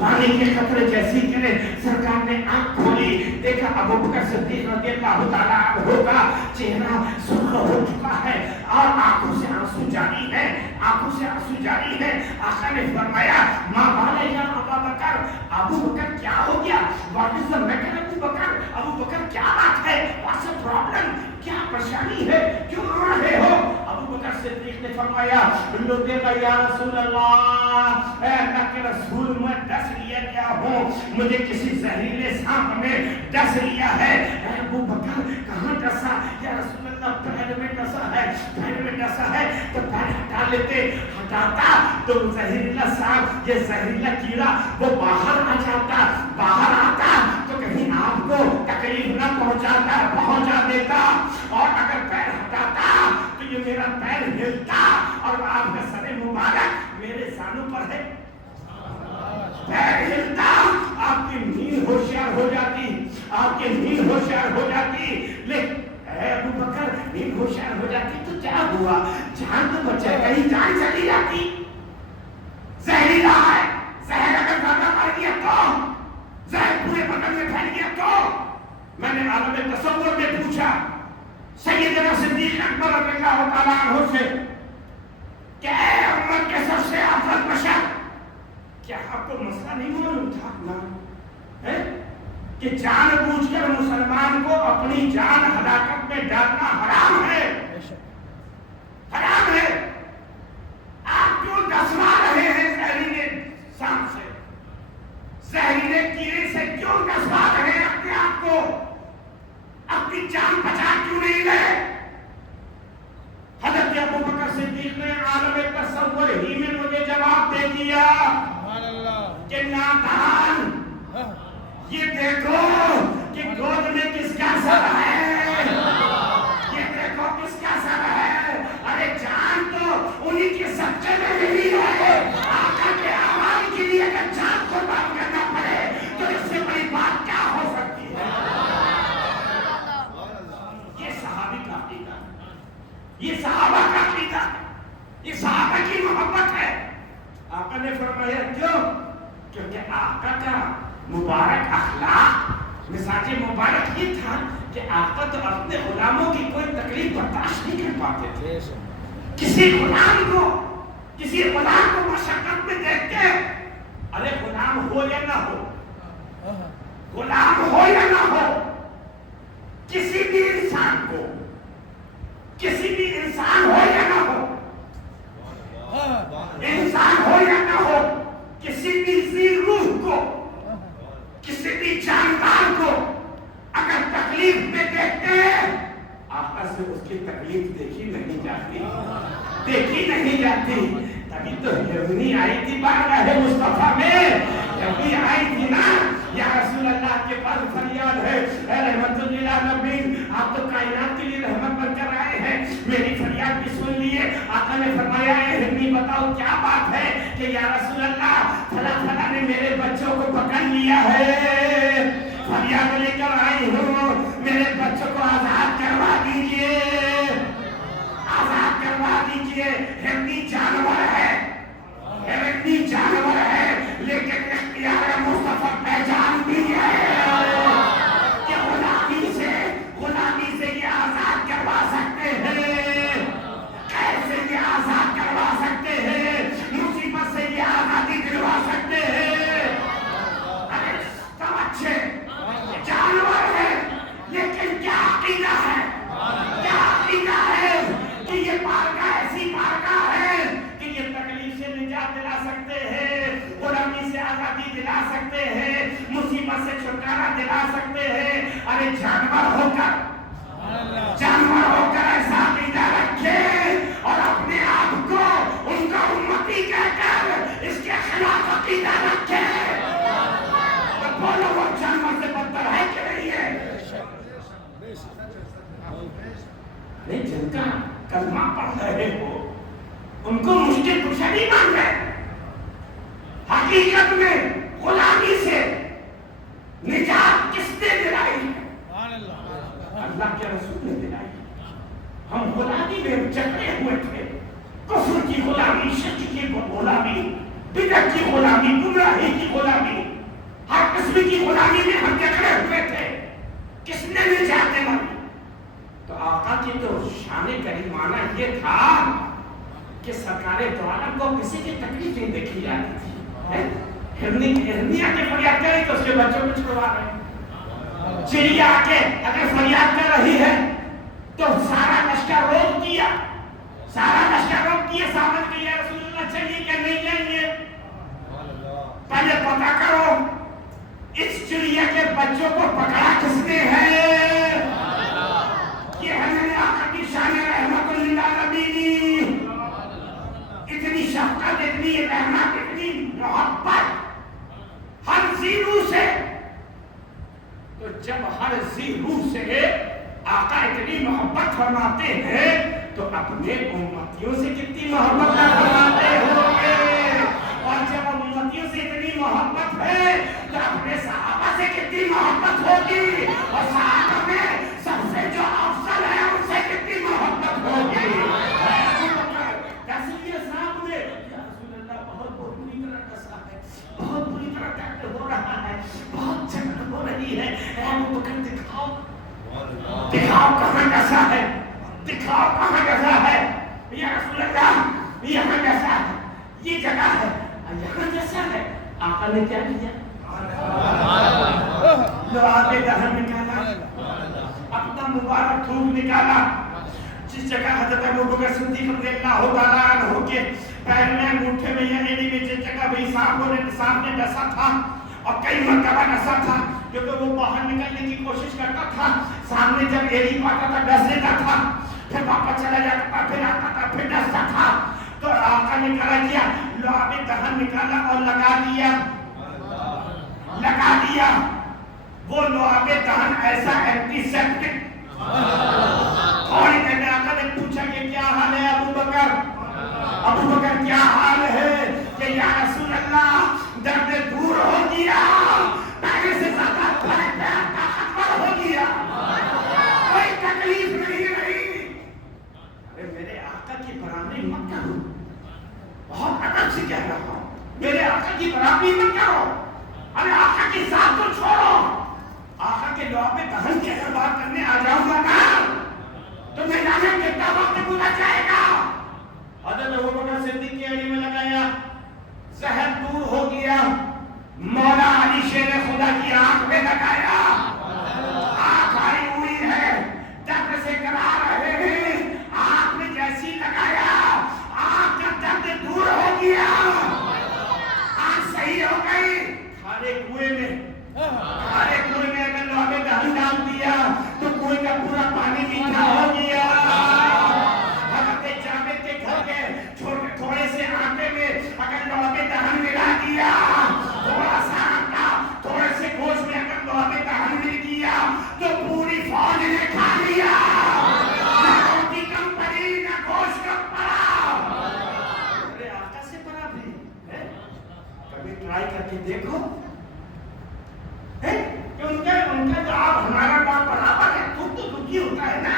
پانی کے قطرے جیسی گرے. سرکار نے آنکھ کھولی، دیکھا ابوبکر صدیق رضی اللہ تعالیٰ عنہ کا چہرہ سرخ ہو چکا ہے اور آنکھوں سے آنسو جاری ہے، آنکھوں سے آنسو جاری ہے. آقا نے فرمایا ما بال یا ابوبکر، ابوبکر کیا ہو گیا؟ What is the matter Abubakar? Abubakar کیا بات ہے؟ What's a problem? کیا پریشانی ہے؟ کیوں رو رہے ہو؟ ابوبکر صدیق نے فرمایا لوگے یا رسول اللہ، اے اللہ کے رسول میں ڈس لیا گیا ہوں، مجھے کسی زہریلے سانپ نے ڈس لیا ہے. اے ابوبکر کہاں ڈسا؟ یا رسول اللہ پیر میں ڈسا ہے، پیر میں ڈسا ہے. تو پیر ہٹا لیتے، ہٹاتا تو زہریلا سانپ، یہ زہریلا کیڑا وہ باہر آ جاتا، باہر آتا تو کہیں آپ کو تکلیف نہ پہنچا دیتا. اور اگر پیر ہٹاتا تو یہ میرا پیر ہلتا اور آپ کا سر مبارک میرے زانوں پر ہے. پیر ہلتا، آپ کی نیند ہوشیار ہو جاتی، آپ کی نیند ہوشیار ہو جاتی. لیکن اے ابوبکر نیند ہوشیار ہو جاتی تو کیا ہوا؟ جان تو بچے کہیں جان چلی جاتی. زہریلا ہے، زہر اگر زیادہ پڑ گیا تو، زہر پورے بدن میں پھیل گیا تو. میں نے عالم تصور میں پوچھا سیدنا صدیق اکبر رضی اللہ تعالیٰ عنہ سے کہ اے امت کے سب سے افضل بشر، کیا آپ کو مسئلہ نہیں معلوم تھا نا کہ جان بوجھ کر مسلمان کو اپنی جان ہلاکت میں ڈالنا حرام ہے، حرام ہے. آپ کیوں ڈسوا رہے ہیں زہریلے سانپ سے، زہریلے کیڑے سے کیوں ڈسوا رہے ہیں اپنے آپ کو؟ اپنی جان بچا کیوں نہیں رہے؟ حضرت ابوبکر صدیق نے عالم تصور ہی میں مجھے جواب دے دیا کہ نادان، یہ دیکھو کہ گود میں کس کا سر ہے، یہ دیکھو کس کا سر ہے. ارے جان تو انہی کے سچے میں ملی ہے. آقا کے اعمال کے لیے اگر جان قربان کرنا پڑے تو اس سے بڑی بات کیا ہو سکتی ہے؟ یہ صحابی کا عقیدہ. یہ صحابہ کا عقیدہ، یہ صحابہ کی محبت ہے۔ آقا نے فرمایا کیوں؟ کیونکہ آقا کا مبارک اخلاق، مزاج مبارک یہ تھا کہ آقا تو اپنے غلاموں کی کوئی تکلیف برداشت نہیں کر پاتے تھے۔ کسی غلام کو مشقت میں دیکھتے، ارے غلام ہو یا نہ ہو، غلام ہو یا نہ ہو، کسی بھی انسان کو، کسی بھی انسان ہو یا نہ ہو، انسان ہو یا نہ ہو، کسی بھی ذی روح کو، کسی بھی جاندار کو اگر تکلیف میں دیکھتے ہیں، آقا سے اس کی تکلیف دیکھی نہیں جاتی، دیکھی نہیں جاتی۔ تبھی تو ہرنی آئی تھی بارگاہ مصطفیٰ میں، جبھی آئی تھی نا، یا رسول اللہ کے پاس فریاد ہے، اے رحمت للعالمین، آپ تو کائنات کے لیے رحمت بن کر آئے ہیں، میری فریاد بھی سن لیے۔ آقا نے فرمایا اے ہرنی بتاؤ کیا بات ہے کہ یا رسول اللہ فلاں فلاں نے میرے بچوں کو پکڑ لیا ہے، فریاد لے کر آئی ہوں، میرے بچوں کو آزاد کروا دیجئے، آزاد کروا دیجئے۔ ہرنی جانور ہے، ہرنی جانور ہے، لیکن اختیار مصطفیٰ پہچان بھی ہے کہ غلامی سے یہ آزاد کروا سکتے ہیں، کیسے یہ آزاد کروا سکتے ہیں، مصیبت سے یہ آزادی دلوا سکتے ہیں۔ ارے سب اچھے جانور ہے، لیکن کیا عقیدہ ہے، کیا عقیدہ ہے کہ یہ بارگاہ ایسی بارگاہ ہے کہ یہ تکلیف سے نجات دلا سکتے ہیں، غلامی سے آزادی دلا سکتے ہیں، مصیبت سے چھٹکارا دلا سکتے ہیں۔ ارے جانور ہو کر ایسا عقیدہ رکھے اور اپنے آپ کو ان کا امتی کہہ کر اس کے خلاف عقیدہ رکھے، تو بولو وہ جانور سے بدتر ہے کہ نہیں ہے؟ جن کا کلمہ پڑھ رہے ہو ان کو مشکل کچھ نہیں مان رہے، حقیقت میں غلامی سے نجات کس نے دلائی ہے؟ اللہ کے رسول نے دلائی۔ ہم غلامی میں جکڑے ہوئے تھے، کفر کی غلامی، شرک کی غلامی، بدعت کی غلامی، گمراہی کی غلامی، ہر قسم کی غلامی میں ہم جکڑے ہوئے تھے، کس نے نجات دلائی؟ تو آقا کی تو شان کریمانہ یہ تھا کہ سرکار دو عالم کو کسی کی تکلیف نہیں دیکھی جاتی تھی۔ ہرنی آ کے فریاد کر رہی تو اس کے بچوں کو چھڑوا رہے ہیں، چڑیا آ کے اگر فریاد کر رہی ہے تو سارا لشکر روک دیا، سامنے کہ یا رسول اللہ چلیے کہ نہیں جائیں گے، پہلے پتا کرو اس چڑیا کے بچوں کو پکڑا کس نے ہے؟ یہ ہے آقا کی شان رحمت للعالمین، اتنی شفقت، اتنی رحمت، اتنی محبت ہر ذی روح سے۔ تو جب ہر ذی روح سے آقا اتنی محبت فرماتے ہیں تو اپنے امتیوں سے کتنی محبت فرماتے ہوں گے، اور جب امتیوں سے اتنی محبت ہے تو اپنے صحابہ سے کتنی محبت ہوگی، اور صحابہ میں سب سے جو افضل ہے ان سے کتنی محبت ہوگی۔ بہت بری طرح ڈاکٹر ہو رہا ہے، بہت جھگڑ ہو رہی ہے، ابو بکر دکھاؤ کہاں جیسا ہے، دکھاؤ کہاں جیسا ہے، یا رسول اللہ یہاں جیسا ہے، یہ جگہ ہے یہاں جیسا ہے۔ آقا نے کیا کیا؟ لعاب دہن نکالا، اپنا مبارک تھوک نکالا، جس جگہ حضرت ابوبکر صدیق رضی اللہ تعالیٰ عنہ کے پیر میں، انگوٹھے میں، یا ایڑی میں جس جگہ بھی سانپ نے ڈسا تھا اور کئی مرتبہ ڈسا تھا، کیونکہ وہ باہر نکلنے کی کوشش کرتا تھا، سامنے جب ایڑی پاتا تھا ڈس دیتا تھا، پھر واپس چلا جاتا تھا، پھر آتا تھا، پھر ڈستا تھا۔ تو آقا نے کیا کیا؟ لعاب دہن نکالا اور لگا دیا۔ وہ لعاب دہن ایسا اینٹی سیپٹک، اور آقا نے پوچھا کہ کیا حال ہے ابو بکر کیا حال ہے؟ کہ یا رسول اللہ درد دور ہو گیا، پہلے سے زیادہ طاقتور ہو گیا، کوئی تکلیف نہیں رہی۔ خرابی مت کرو. ارے آقا کی ذات تو چھوڑو, آقا کے لعاب دہن کی اگر بات کرنے آ جاؤں گا نا تو میں جانے کتنا وقت پورا جائے گا. حضرت ابوبکر صدیق کی اڑی میں لگایا, زہر دور ہو گیا. مولا علی شیر خدا کی آنکھ میں لگایا, آنکھ آئی ہوئی ہے, درد سے کرا رہے ہیں, آنکھ میں جیسی لگایا آنکھ کا درد دور ہو گیا, آنکھ صحیح ہو گئی. کھارے کنویں میں اگر لعاب دہن ڈال دیا تو کنویں کا پورا پانی میٹھا ہو گیا. حضرت جابر کے گھر کے تھوڑے سے آٹے میں اگر لعاب دہن ملا دیا, تھوڑا سا آٹا تھوڑے سے گوشت میں اگر لعاب دہن مل گیا تو پوری فوج نے کھا لیا. نہ روٹی کم پڑی نہ گوشت کم پڑا. ارے آقا سے بڑا بھی کبھی ٹرائی کر کے دیکھو کہ ان کا جو آپ ہمارا بات برابر ہے, تو دکھی ہوتا ہے نا.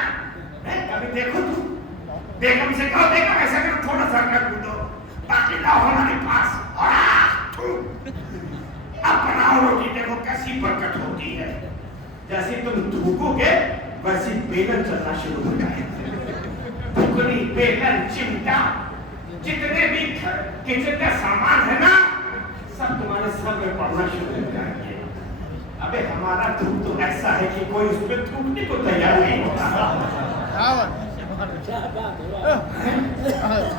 کبھی دیکھو تو بیگم سے کہو بیگم ایسا کرو تھوڑا سا کر دو, باقی لاؤ ہمارے پاس, اب بناؤ روٹی, دیکھو کیسی برکت ہوتی ہے. جیسے تم تھوکو گے ویسی بیگن چلنا شروع ہو جائے. ٹھکری, بیگن, چمٹا, جتنے بھی کچن کا سامان ہے نا سب تمہارے سر میں پڑنا شروع ہو جائیں گے. ابے ہمارا تھوک تو ایسا ہے کہ کوئی اس پہ تھوکنے کو تیار نہیں ہوتا.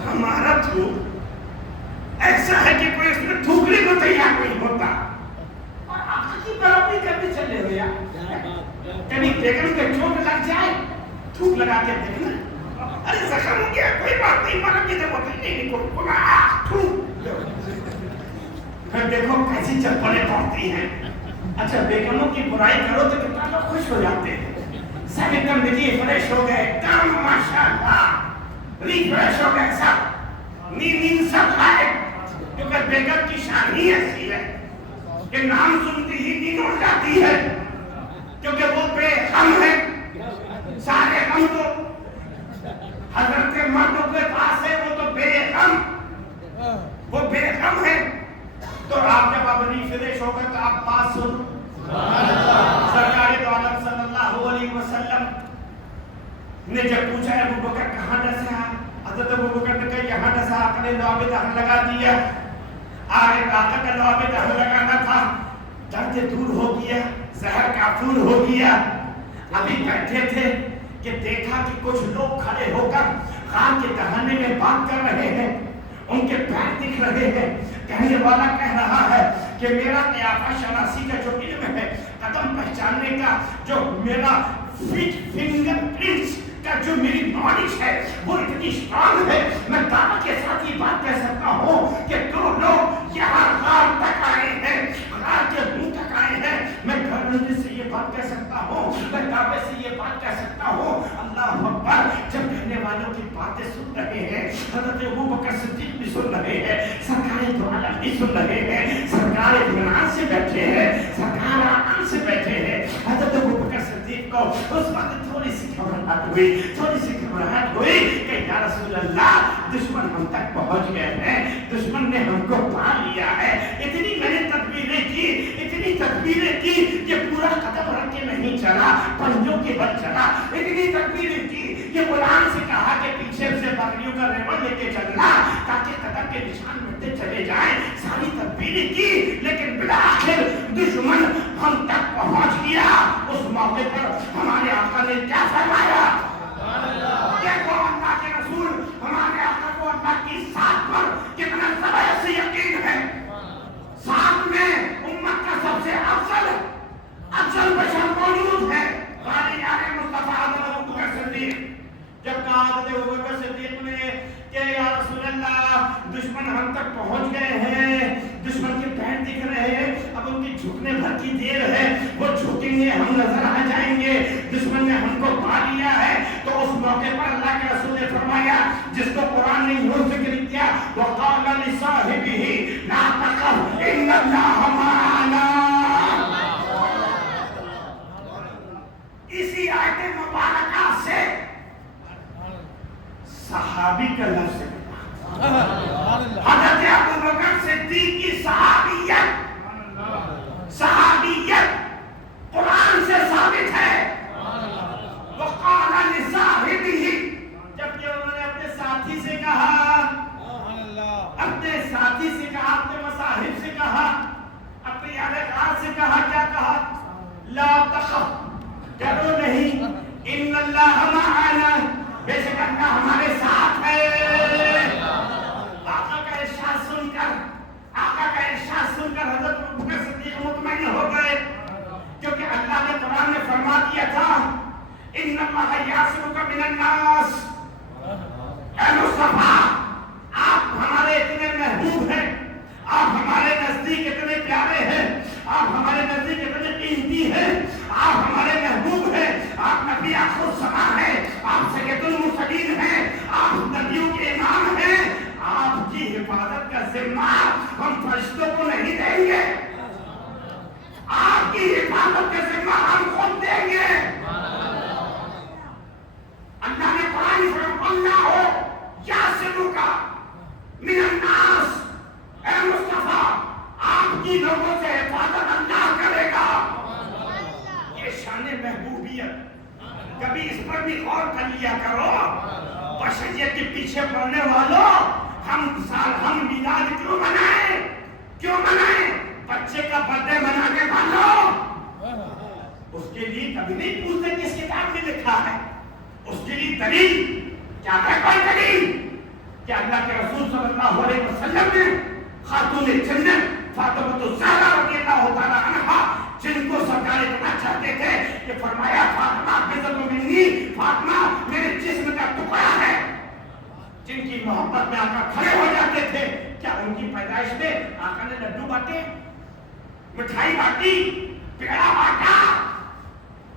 ہمارا تھوک ایسا ہے کہ کوئی اس پہ تھوکنے کو تیار نہیں ہوتا. اور آقا کی برابری کرنے چلے ہو یار. کبھی بیگم کے چوٹ لگ جائے تھوک لگا کے دیکھنا, ارے زخم ہو گیا کوئی بات نہیں, مرم کی جب ہوتی نہیں تھوک. دیکھو کیسی چپلیں پڑتی ہیں. اچھا بیگموں کی برائی کرو تو کتنا لوگ خوش ہو جاتے ہیں, سب ایک دم دیکھیے فریش ہو گئے, ایک دم ماشاءاللہ ریفریش ہو گئے, سب نیند سب آئے. کیونکہ بیگم کی شان ہی ایسی ہے کہ نام سنتی ہی نیند اڑ جاتی ہے, کیونکہ وہ بے غم ہے. سارے غم تو حضرت مردوں کے پاس ہے, وہ تو بے غم, وہ بے غم ہے. تو آپ جب اپنی فریش ہو گئے تو آپ بات سن. سرکار دو عالم صلی اللہ علیہ وسلم نے جب پوچھا ابوبکر کہاں ڈسا, حضرت ابوبکر نے کہا یہاں ڈسا. آقا نے لعاب دہن لگا دیا. آگے آقا کا لعاب دہن لگانا تھا, درد دور ہو گیا, زہر کافور ہو گیا. ابھی بیٹھے تھے کہ دیکھا کہ کچھ لوگ کھڑے ہو کر خان کے دہانے میں بات کر رہے ہیں, ان کے پیر دکھ رہے ہیں. کہنے والا کہہ رہا ہے کہ میرا قیافہ شناسی کا جو علم ہے, قدم پہچاننے کا جو میرا فنگر پرنٹس کا جو میری نالج ہے وہ اتنی اسٹرانگ ہے, میں دعوت کے ساتھ یہ بات کہہ سکتا ہوں کہ دو لوگ یہاں غار تک آئے ہیں, غار کے منہ تک آئے ہیں. میں گھر سے یہ بات کہہ سکتا ہوں, میں دعوت سے یہ بات کہہ سکتا ہوں. اللہ اکبر. جب کہنے والوں کی باتیں سن رہے ہیں, حضرت ابوبکر صدیق بھی سن رہے ہیں, سرکار دو عالم بھی سن رہے ہیں, سرکار اطمینان سے بیٹھے ہیں, سرکار آرام سے بیٹھے ہیں. حضرت ابوبکر صدیق کو اس وقت تھوڑی سی گھبراہٹ ہوئی کہ یا رسول اللہ دشمن ہم تک پہنچ گئے ہیں, دشمن نے ہم کو پا لیا ہے. اتنی میں نے تدبیریں کی, اتنی تدبیریں کی کہ پورا قدم رکھ کے نہیں چلا, پنجوں کے بل چلا. اتنی تدبیریں کی کہ غلام سے کہا کہ پیچھے سے بکریوں کا ریوڑ لے کے چلنا تاکہ قدم کے نشان مٹتے چلے جائیں. ساری تدبیریں کی, لیکن بالآخر دشمن ہم تک پہنچ گیا. اس موقع پر ہمارے آقا نے کیا فرمایا؟ دیکھو اللہ کے رسول ہمارے آقا کو اللہ کی ذات پر کتنا زبردست یقین ہے. ساتھ میں امت کا سب سے افضل بشر موجود ہے, غار یار مصطفیٰ حضرت ابوبکر صدیق. جب کہا حضرت ابوبکر صدیق نے کہ یا رسول اللہ دشمن ہم تک پہنچ گئے ہیں, دشمن کے پیر دکھ رہے ہیں, اب ان کی جھکنے بھر کی دیر ہے, وہ جھکیں گے ہم نظر آ جائیں گے, دشمن نے ہم کو پا لیا ہے. تو اس موقع پر اللہ کے رسول نے فرمایا, جس کو قرآن نے یوں ذکر کیا, وَقَالَ لِصَاحِبِهِ لَا تَخَفْ إِنَّ اللَّهَ مَعَنَا. اسی آیت مبارکہ سے صحابی کا لفظ ہے. حضرت ابوبکر صدیق کی صحابیت واللہ یعصمک من الناس، اے مصطفیٰ آپ کی لوگوں سے حفاظت اللہ کرے گا۔ یہ شان محبوبیت، کبھی اس پر بھی غور کر لیا کرو۔ بشریت کے پیچھے پڑنے والوں، ہم میلاد کیوں منائیں؟ بچے کا برتھڈے منانے والوں، اس کے لیے کبھی نہیں پوچھتے کس کتاب میں لکھا ہے، اس کے لیے دلیل کیا ہے؟ کوئی دلیل کہ اللہ کے رسول صلی اللہ علیہ وسلم نے خاتون جنت فاطمہ الزہرا رضی اللہ تعالی عنہا، جن کو سرکار اتنا چاہتے تھے کہ فرمایا فاطمہ بذل منی، فاطمہ میرے جسم کا ٹکڑا ہے، جن کی محبت میں آقا کھڑے ہو جاتے تھے، کیا ان کی پیدائش میں آقا نے لڈو بانٹے، مٹھائی بانٹی، پیڑا بانٹا؟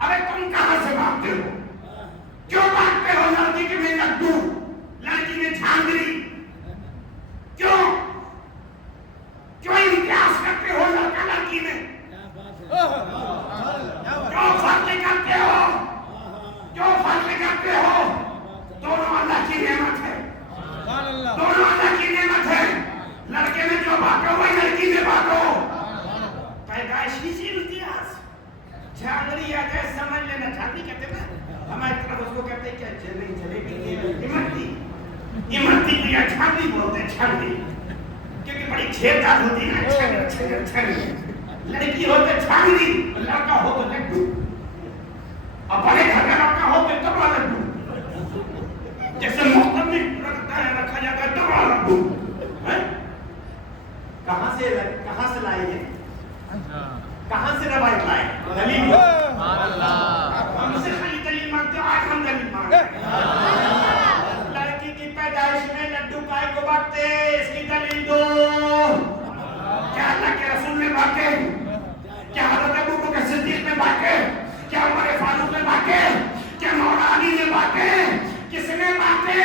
ارے تم کہاں سے بانٹتے ہو؟ کیوں بانٹتے ہو لڑکی کے میں لڈو، لڑکی میں جھانگری؟ کیوں امتیاز کرتے ہو لڑکا لڑکی میں؟ کیوں فرق کرتے ہو؟ دونوں اللہ کی نعمت ہے، دونوں اللہ کی نعمت ہے۔ لڑکے میں جو بانٹو وہی لڑکی میں بانٹو۔ پیدائشی سے امتیاز، جھانگری آ جائے سمجھ لینا، جھانگری کہتے ہیں نا، ہماری طرف اس کو کہتے ہیں کیا جلیبی، امرتی کو یا جھانگری بولتے ہیں، جھانگری کیونکہ بڑی چھیدار ہوتی ہے، لڑکی ہو تو جھانگری، لڑکا ہو تو لڈو، اور بڑے گھر کا لڑکا ہو تو ٹکڑا لڈو، جیسے محتم میں رکھا جاتا ہے ٹکڑا لڈو۔ کہاں سے لائے ہیں؟ کہاں سے روایت لائے؟ دلیل ہم سے خالی دلیل مانگتے، آج ہم دلیل مانگتے ہیں۔ لڑکی کی پیدائش میں لڈو کائے کو بانٹتے، اس کی دلیل دو۔ کیا اللہ کے رسول نے بانٹے؟ کیا حضرت ابو بکر صدیق نے بانٹے؟ کیا عمر فاروق نے بانٹے؟ کیا مولا علی نے بانٹے؟ کس نے بانٹے؟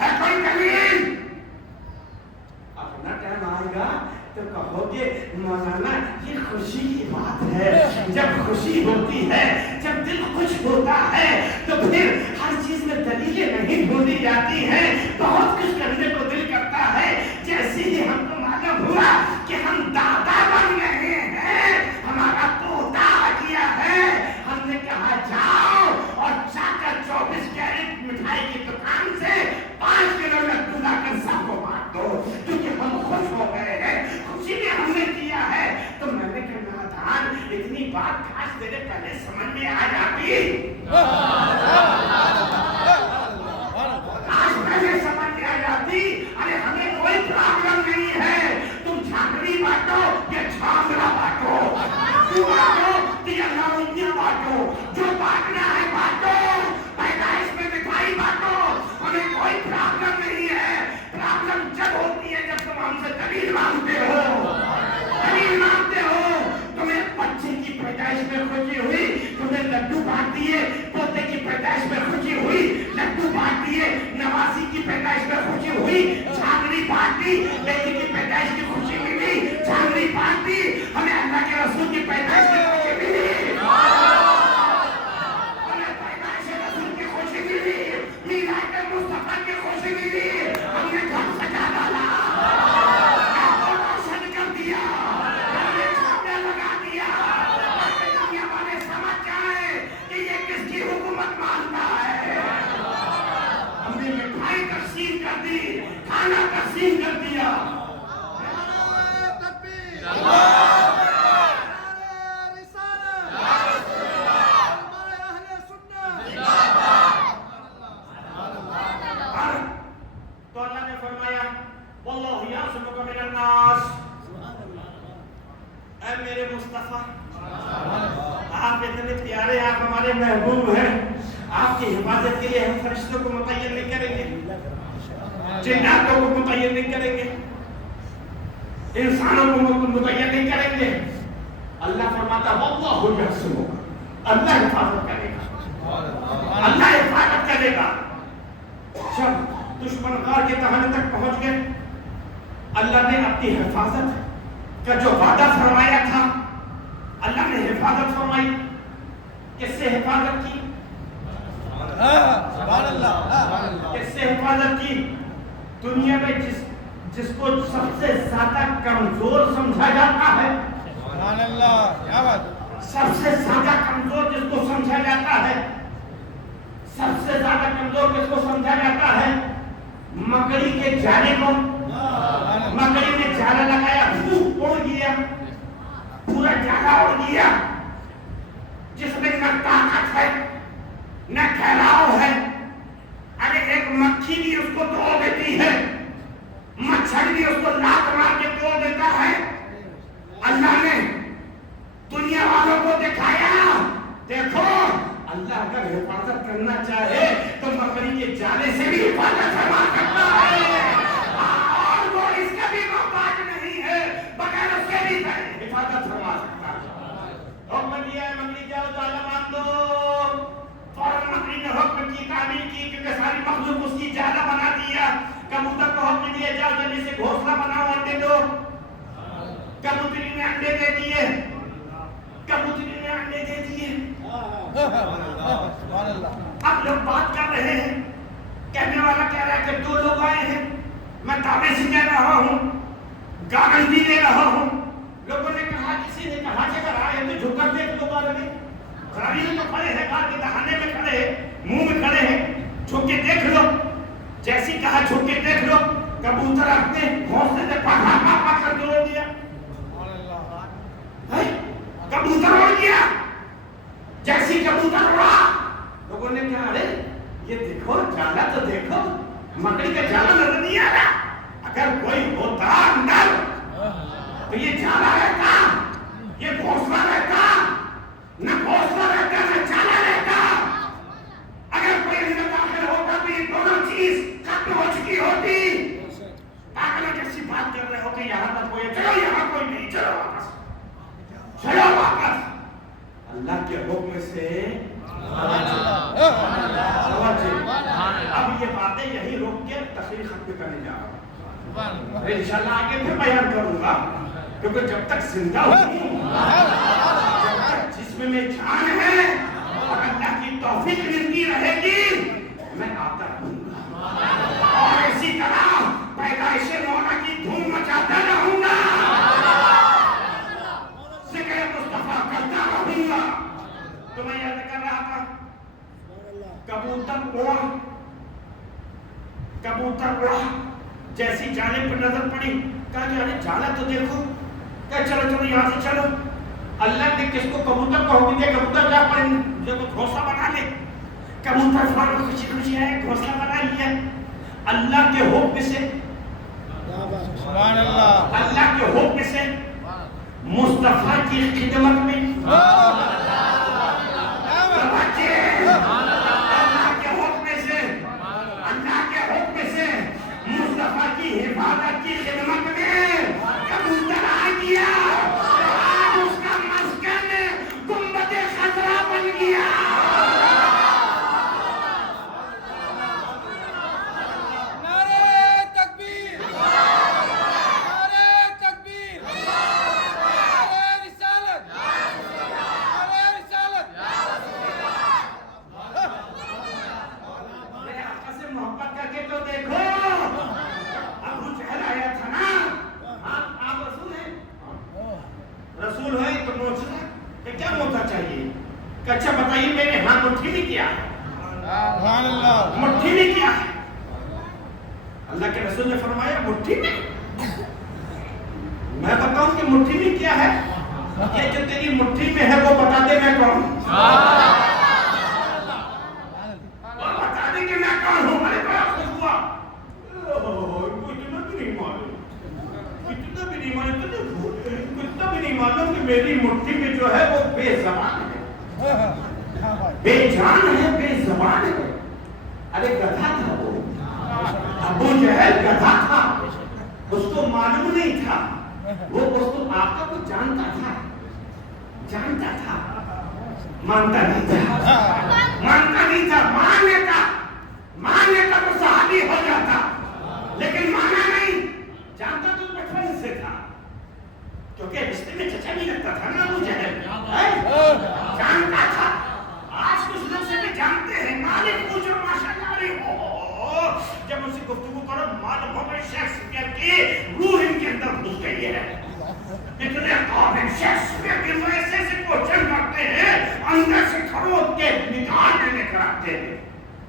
ہے کوئی دلیل؟ اپنا ٹائم آئے گا تو کہو گے مولانا یہ خوشی کی بات ہے، جب خوشی ہوتی ہے، جب دل خوش ہوتا ہے تو پھر ہر چیز میں دلیلیں نہیں ڈھونڈی جاتی ہیں، بہت کچھ کرنے کو دل کرتا ہے۔ جیسے ہی ہم کو معلوم ہوا کہ ہم دادا بن رہے ہیں، ہمارا پوتا آ گیا ہے، ہم نے کہا جاؤ اور جا کر 24 کیرٹ مٹھائی کی دکان سے 5 کلو لڈو لا کر سب کو بانٹ دو، کیونکہ ہم خوش ہو گئے ہیں، خوشی میں ہم نے کیا ہے۔ تو میں نے کہا دان اتنی بات کاش تیرے پہلے سمجھ میں آ جاتی، کاش پہلے سمجھ میں آ جاتی۔ ارے ہمیں کوئی پرابلم نہیں ہے، تم جھانگری بانٹو یا جھانگرا بانٹو، کیوں بانٹو یا لاؤنیاں بانٹو، جو بانٹنا ہے بانٹو، پیدائش میں مٹھائی بانٹو، ہمیں کوئی پرابلم نہیں ہے۔ پرابلم جب ہوتی ہے جب تم ہم سے دلیل مانگتے ہو، تمہیں بچے کی پیدائش میں خوشی ہوئی، تمہیں لڈو بانٹ دیے، پوتے کی پیدائش میں خوشی ہوئی، لڈو بانٹ دیے، نواسی کی پیدائش میں خوشی ہوئی، جھانگری بانٹ دی، بیٹی کی پیدائش کی خوشی ملی، جھانگری بانٹ دی، ہمیں اللہ کے رسول کی پیدائش کی خوشی ملی، ہمیں پیدائش رسول کی خوشی ملی، میلاد مصطفیٰ کی خوشی ملی، ہم نے گھر سجا ڈالا، روشن کر دیا، کھانا تقسیم کر دیا۔ تو اللہ نے فرمایا واللہ یعصمک من الناس، اے میرے مصطفیٰ آپ اتنے پیارے، آپ ہمارے محبوب ہیں، آپ کی حفاظت کے لیے ہم فرشتوں کو متعین نہیں کریں گے، جناتوں کو متعین نہیں کریں گے، انسانوں کو متعین نہیں کریں گے۔ اللہ فرماتا واللہ یعصمک، اللہ حفاظت کرے گا، اللہ حفاظت کرے گا۔ جب دشمن غار کے تہانے تک پہنچ گئے، اللہ نے اپنی حفاظت کا جو وعدہ فرمایا تھا، اللہ نے حفاظت فرمائی۔ کس سے حفاظت کی؟ حفاظت کی. دنیا میں جس کو سب سے زیادہ کمزور سمجھا جاتا ہے, سبحان اللہ, کیا بات, سب سے زیادہ کمزور جس کو سمجھا جاتا ہے, سب سے زیادہ کمزور جس کو سمجھا جاتا ہے, مکڑی کے جالے کو. مکڑی نے جالا لگایا, اڑ گیا, پورا جالا اڑ گیا, جس میں نہ طاقت ہے نہ ٹھہراؤ ہے. ارے ایک مکھی بھی اس کو توڑ دیتی ہے, مچھر بھی اس کو لات مار کے توڑ دیتا ہے. اللہ نے دنیا والوں کو دکھایا, دیکھو اللہ اگر حفاظت کرنا چاہے تو مکڑی کے جالے سے بھی حفاظت فرما سکتا ہے, اور وہ اس کا بھی محتاج نہیں ہے, بغیر اس کے بھی حفاظت فرما سکتا ہے. حکم دیا ہے مکڑی جاؤ جالا باندھ دو. فوراً مکڑی نے حکم کی تعمیر کی, کیونکہ ساری مخلوق اس کی جالا بنا دیا. کبوتر کو حکم دیا جاؤ جلدی سے گھونسلہ بناؤ, انڈے دو. کبوتری نے انڈے دے دیے, کبوتری نے انڈے دے دیے. اب لوگ بات کر رہے ہیں, کہنے والا کہہ رہا ہے کہ 2 لوگ آئے ہیں, میں دعوے سے کہہ رہا ہوں, گارنٹی دے رہا ہوں. لوگوں نے کہا, کسی نے کہا کہ اگر آئے تو جھک کر دیکھ لو. غرابی میں تو کھڑے ہیں, گار کے دہانے میں کھڑے ہیں, منہ میں کھڑے ہیں, جھک کے دیکھ لو. جیسی کہا جھک کے دیکھ لو, کبوتر اپنے گھونسلے سے پا کر توڑ دیا. کبوتر اڑ گیا. جیسی کبوتر اڑا, لوگوں نے کہا ارے یہ دیکھو جالا تو دیکھو, مکڑی کا جالا نظر نہیں آ رہا. اگر کوئی ہوتا اندر تو یہ جالا رہتا, یہ گھونسلہ رہتا. نہ گھونسلہ رہتا نہ جالا رہتا. اگر کوئی اندر داخل ہوتا تو یہ دونوں چیز ختم ہو چکی ہوتی. پاگلوں جیسی بات کر رہے ہو کہ یہاں تک کوئی, چلو یہاں کوئی نہیں, چلو واپس, چلو واپس. اللہ کے حکم سے اب یہ باتیں یہی روک کے تقریر ختم کرنے جا رہا ہوں. انشاءاللہ آگے پھر بیان کروں گا, کیونکہ جب تک زندہ ہوں, جب تک جسم میں جان ہے اور اللہ کی توفیق ملتی رہے گی, میں آتا رہوں گا, اور اسی طرح پیدائش مولا کی دھوم مچاتا رہوں گا, ذکر مصطفیٰ کرتا رہوں گا. تو میں یاد کر رہا تھا, کبوتر اڑا, جیسی جالے پر نظر پڑی, کہا کہ ارے جالا تو دیکھو, کہا چلو چلو یہاں سے چلو. اللہ نے کس کو, کبوتر کو حکم دیا کبوتر جا پر گھونسلہ بنا لے. کبوتر فوراً خوشی خوشی آئے, گھونسلہ بنا لیا. اللہ کے حکم سے, سبحان اللہ, اللہ کے حکم سے مصطفیٰ کی خدمت میں, مصطفیٰ کی حفاظت کی خدمت میں کبوتر آ گیا, آج اس کا مسکن گنبد خضرا بن گیا. نعرہ تکبیر, نعرہ تکبیر, نعرہ رسالت, نعرہ رسالت. میرے آقا سے محبت کر کے تو دیکھو, ابو جہل آیا تھا نا, آپ رسول ہیں, رسول ہیں تو موجزہ, کہ کیا موجزہ چاہیے, کہ اچھا بتائیے میرے ہاں مٹھی میں کیا ہے, سبحان اللہ, مٹھی میں کیا ہے. اللہ کے رسول نے فرمایا مٹھی میں, میں بتاؤں کہ مٹھی میں کیا ہے, یہ جو تیری مٹھی میں ہے وہ بتا دے میں کون ہوں, وہ بتا دے کہ میں کون ہوں. میں بڑا خوش ہوا, اتنا بھی نہیں معلوم کہ میری مٹھی میں جو ہے وہ بے زبان ہے, بے جان ہے, بے زبان ہے. ارے گدھا تھا وہ, ابو جہل گدھا تھا, اس کو معلوم نہیں تھا, وہ اس کو آقا کو جانتا تھا, مانتا نہیں تھا, مان لیتا تو صحابی ہو جاتا, لیکن مانا نہیں, جانتا تو بچپن سے تھا, کیونکہ رشتے میں چچا بھی لگتا تھا نا ابو جہل, جانتا تھا. آج کچھ لوگ سے بھی جانتے ہیں, مالک پوچھو ماشاءاللہ,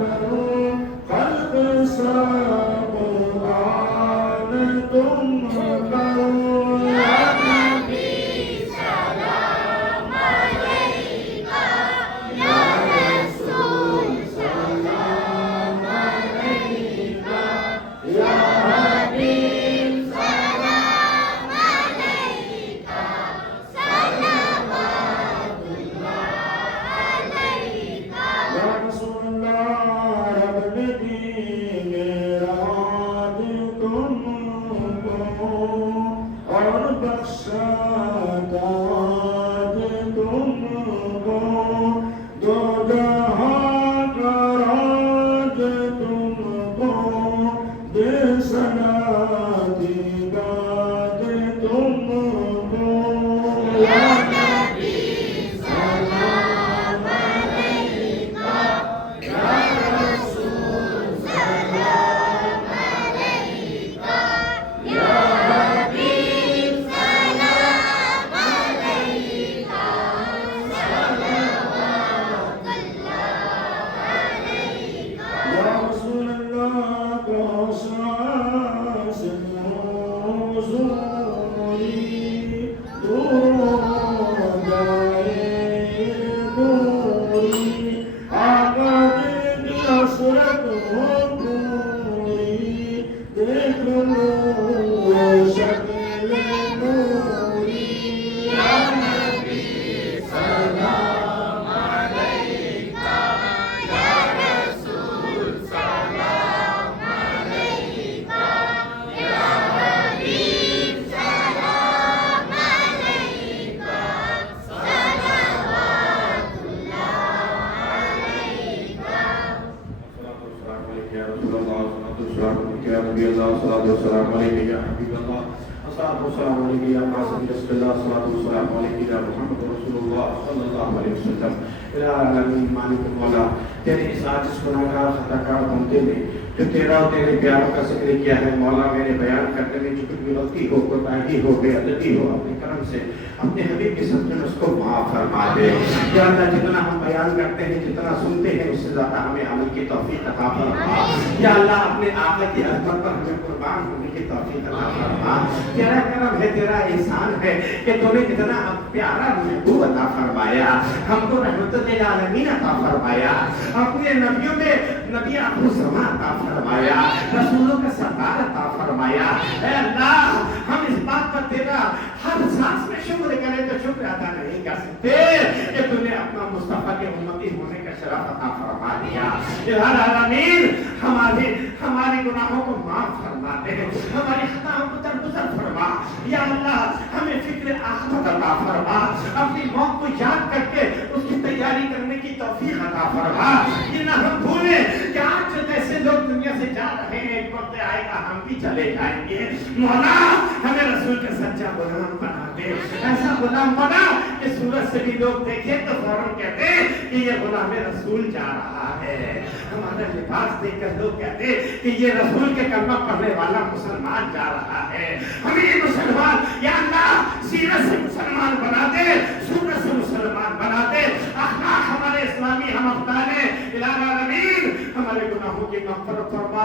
کروں خلق سب قرآن تم کرو یا نبی سلام علیکہ یا رسول سلام علیکہ یا حبیب سلام علیکہ صلوات اللہ علیکہ یا رسول اللہ رب نے دی میرا دل تم کو اور بخشا داد تم کو دو جہاں کا راج تم کو دے سنا دی داد تم کو یا نبی سلام علیکہ یا رسول سلام علیکہ یا حبیب سلام علیکہ صلوات اللہ علیکہ یا رسول اللہ کو ساس موزوری دور جائے دوری آقا دی حسرت ہو پوری دیکھ لو شکل نوری یا نبی سلام علیکہ یا رسول سلام علیکہ یا حبیب سلام علیکہ صلوات اللہ علیکہ الصلاة والسلام عليك يا حبيب الله الصلاة والسلام عليك يا قاسم رسول الله الصلاة والسلام عليك يا محمد رسول الله صلى الله عليه وسلم العالمین مالک مولا تیرے اس عاجز گناہگار خطاکار بندے نے جو تیرا اور تیرے پیاروں کا ذکر کیا ہے مولا میرے بیان کرنے میں جو کچھ بھی غلطی ہو کوتاہی ہو بے ادبی ہو اپنے کرم سے اپنے حبیب کے سمجھ میں اس کو معاف فرما دے یا اللہ جتنا ہم بیان کرتے ہیں جتنا سنتے ہیں اس سے زیادہ ہمیں عمل کی توفیق عطا فرما یا اللہ اپنے آقا کی عظمت پر ہمیں قربان ہونے کی توفیق عطا فرما تیرا کرم ہے تیرا احسان ہے کہ تو نے اتنا پیارا محبوب عطا فرمایا ہم کو رحمت للعالمین عطا فرمایا اپنے نبیوں میں نبی آخر زمان عطا فرمایا رسولوں کا سردار عطا فرمایا اے اللہ ہم اس بات پر تیرا ہر سانس میں شکر کریں تو شکر ادا نہیں کر سکتے کہ تو نے اپنا مصطفیٰ کے امتی ہونے کا شرف عطا فرما دیا الہ العالمین ہمارے گناہوں کو معاف فرما دے ہماری خطاؤں کو درگزر فرما یا اللہ ہمیں فکر آخرت عطا فرما اپنی موت کو یاد کر کے اس کی تیاری کرنے کی توفیق عطا فرما یہ نہ ہم بھولیں کہ آج جیسے لوگ دنیا سے جا رہے ہیں ایک وقت آئے گا ہم بھی چلے جائیں گے مولا ہمیں رسول کا سچا غلام بنا دے ایسا غلام بنا کہ سورج سے بھی لوگ دیکھیں تو فوراً کہتے کہ یہ غلام رسول جا رہا ہے ہمارا لباس دیکھ کر لوگ کہتے کہ یہ رسول کے کلمہ پڑھنے والا مسلمان جا رہا ہے ہمیں یہ مسلمان یا اللہ سیرت سے مسلمان بنا دے سورت سے مسلمان بنا دے اخلاق ہمارے اسلامی ہم افغانے الہ العالمین ہمارے گناہوں کی مغفرت فرما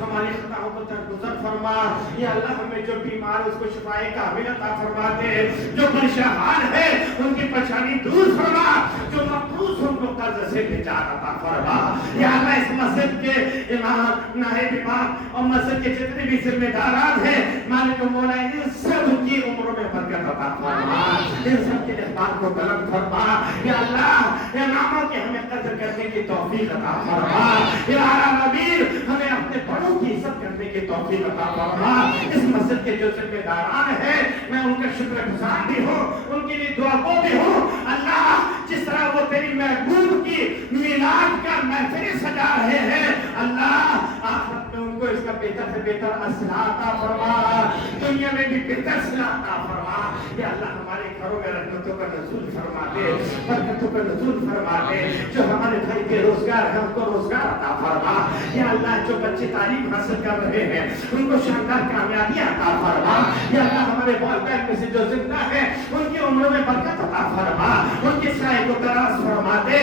ہماری خطاؤں کو درگزر فرما یا اللہ ہمیں جو بیمار اس کو شفائے کامل عطا فرما دے جو پریشان ہے ان کی پریشانی دور فرما جو مقروض ان کو قرض سے نجات عطا فرما یا اللہ اس مسجد کے امام نائب امام اور مسجد کے جتنے بھی ذمہ داران ہیں مالک مولا ان سب کی عمروں میں برکت عطا فرما ان سب کے احسان کو بلند فرما یا اللہ اماموں کے ہمیں قدر کرنے کی توفیق عطا فرما یا العالمین ہمیں اپنے بڑوں کی عزت کرنے کی توفیق عطا فرما اس مسجد کے جو ذمہ داران ہیں میں ان کا شکر گزار بھی ہوں ان کے لیے دعا گو بھی ہوں اللہ جس طرح وہ تیری محبوب کی میلاد کا محفل سجا رہے ہیں اللہ آخرت میں ان کو اس کا بہتر سے بہتر اصلاح عطا فرما دنیا میں بھی بہتر صلاح عطا فرما یا اللہ ہمارے گھروں میں رحمتوں کا نزول فرما دے برکتوں کا نزول فرما دے جو ہمارے بھائی بے روزگار ہیں ان کو روزگار عطا فرما یا اللہ جو بچے تعلیم حاصل کر رہے ہیں ان کو شاندار کامیابی عطا فرما یا اللہ ہمارے والدین میں سے جو زندہ ہیں ان کی عمروں میں برکت عطا فرما ان کے سائے کو دراز فرما دے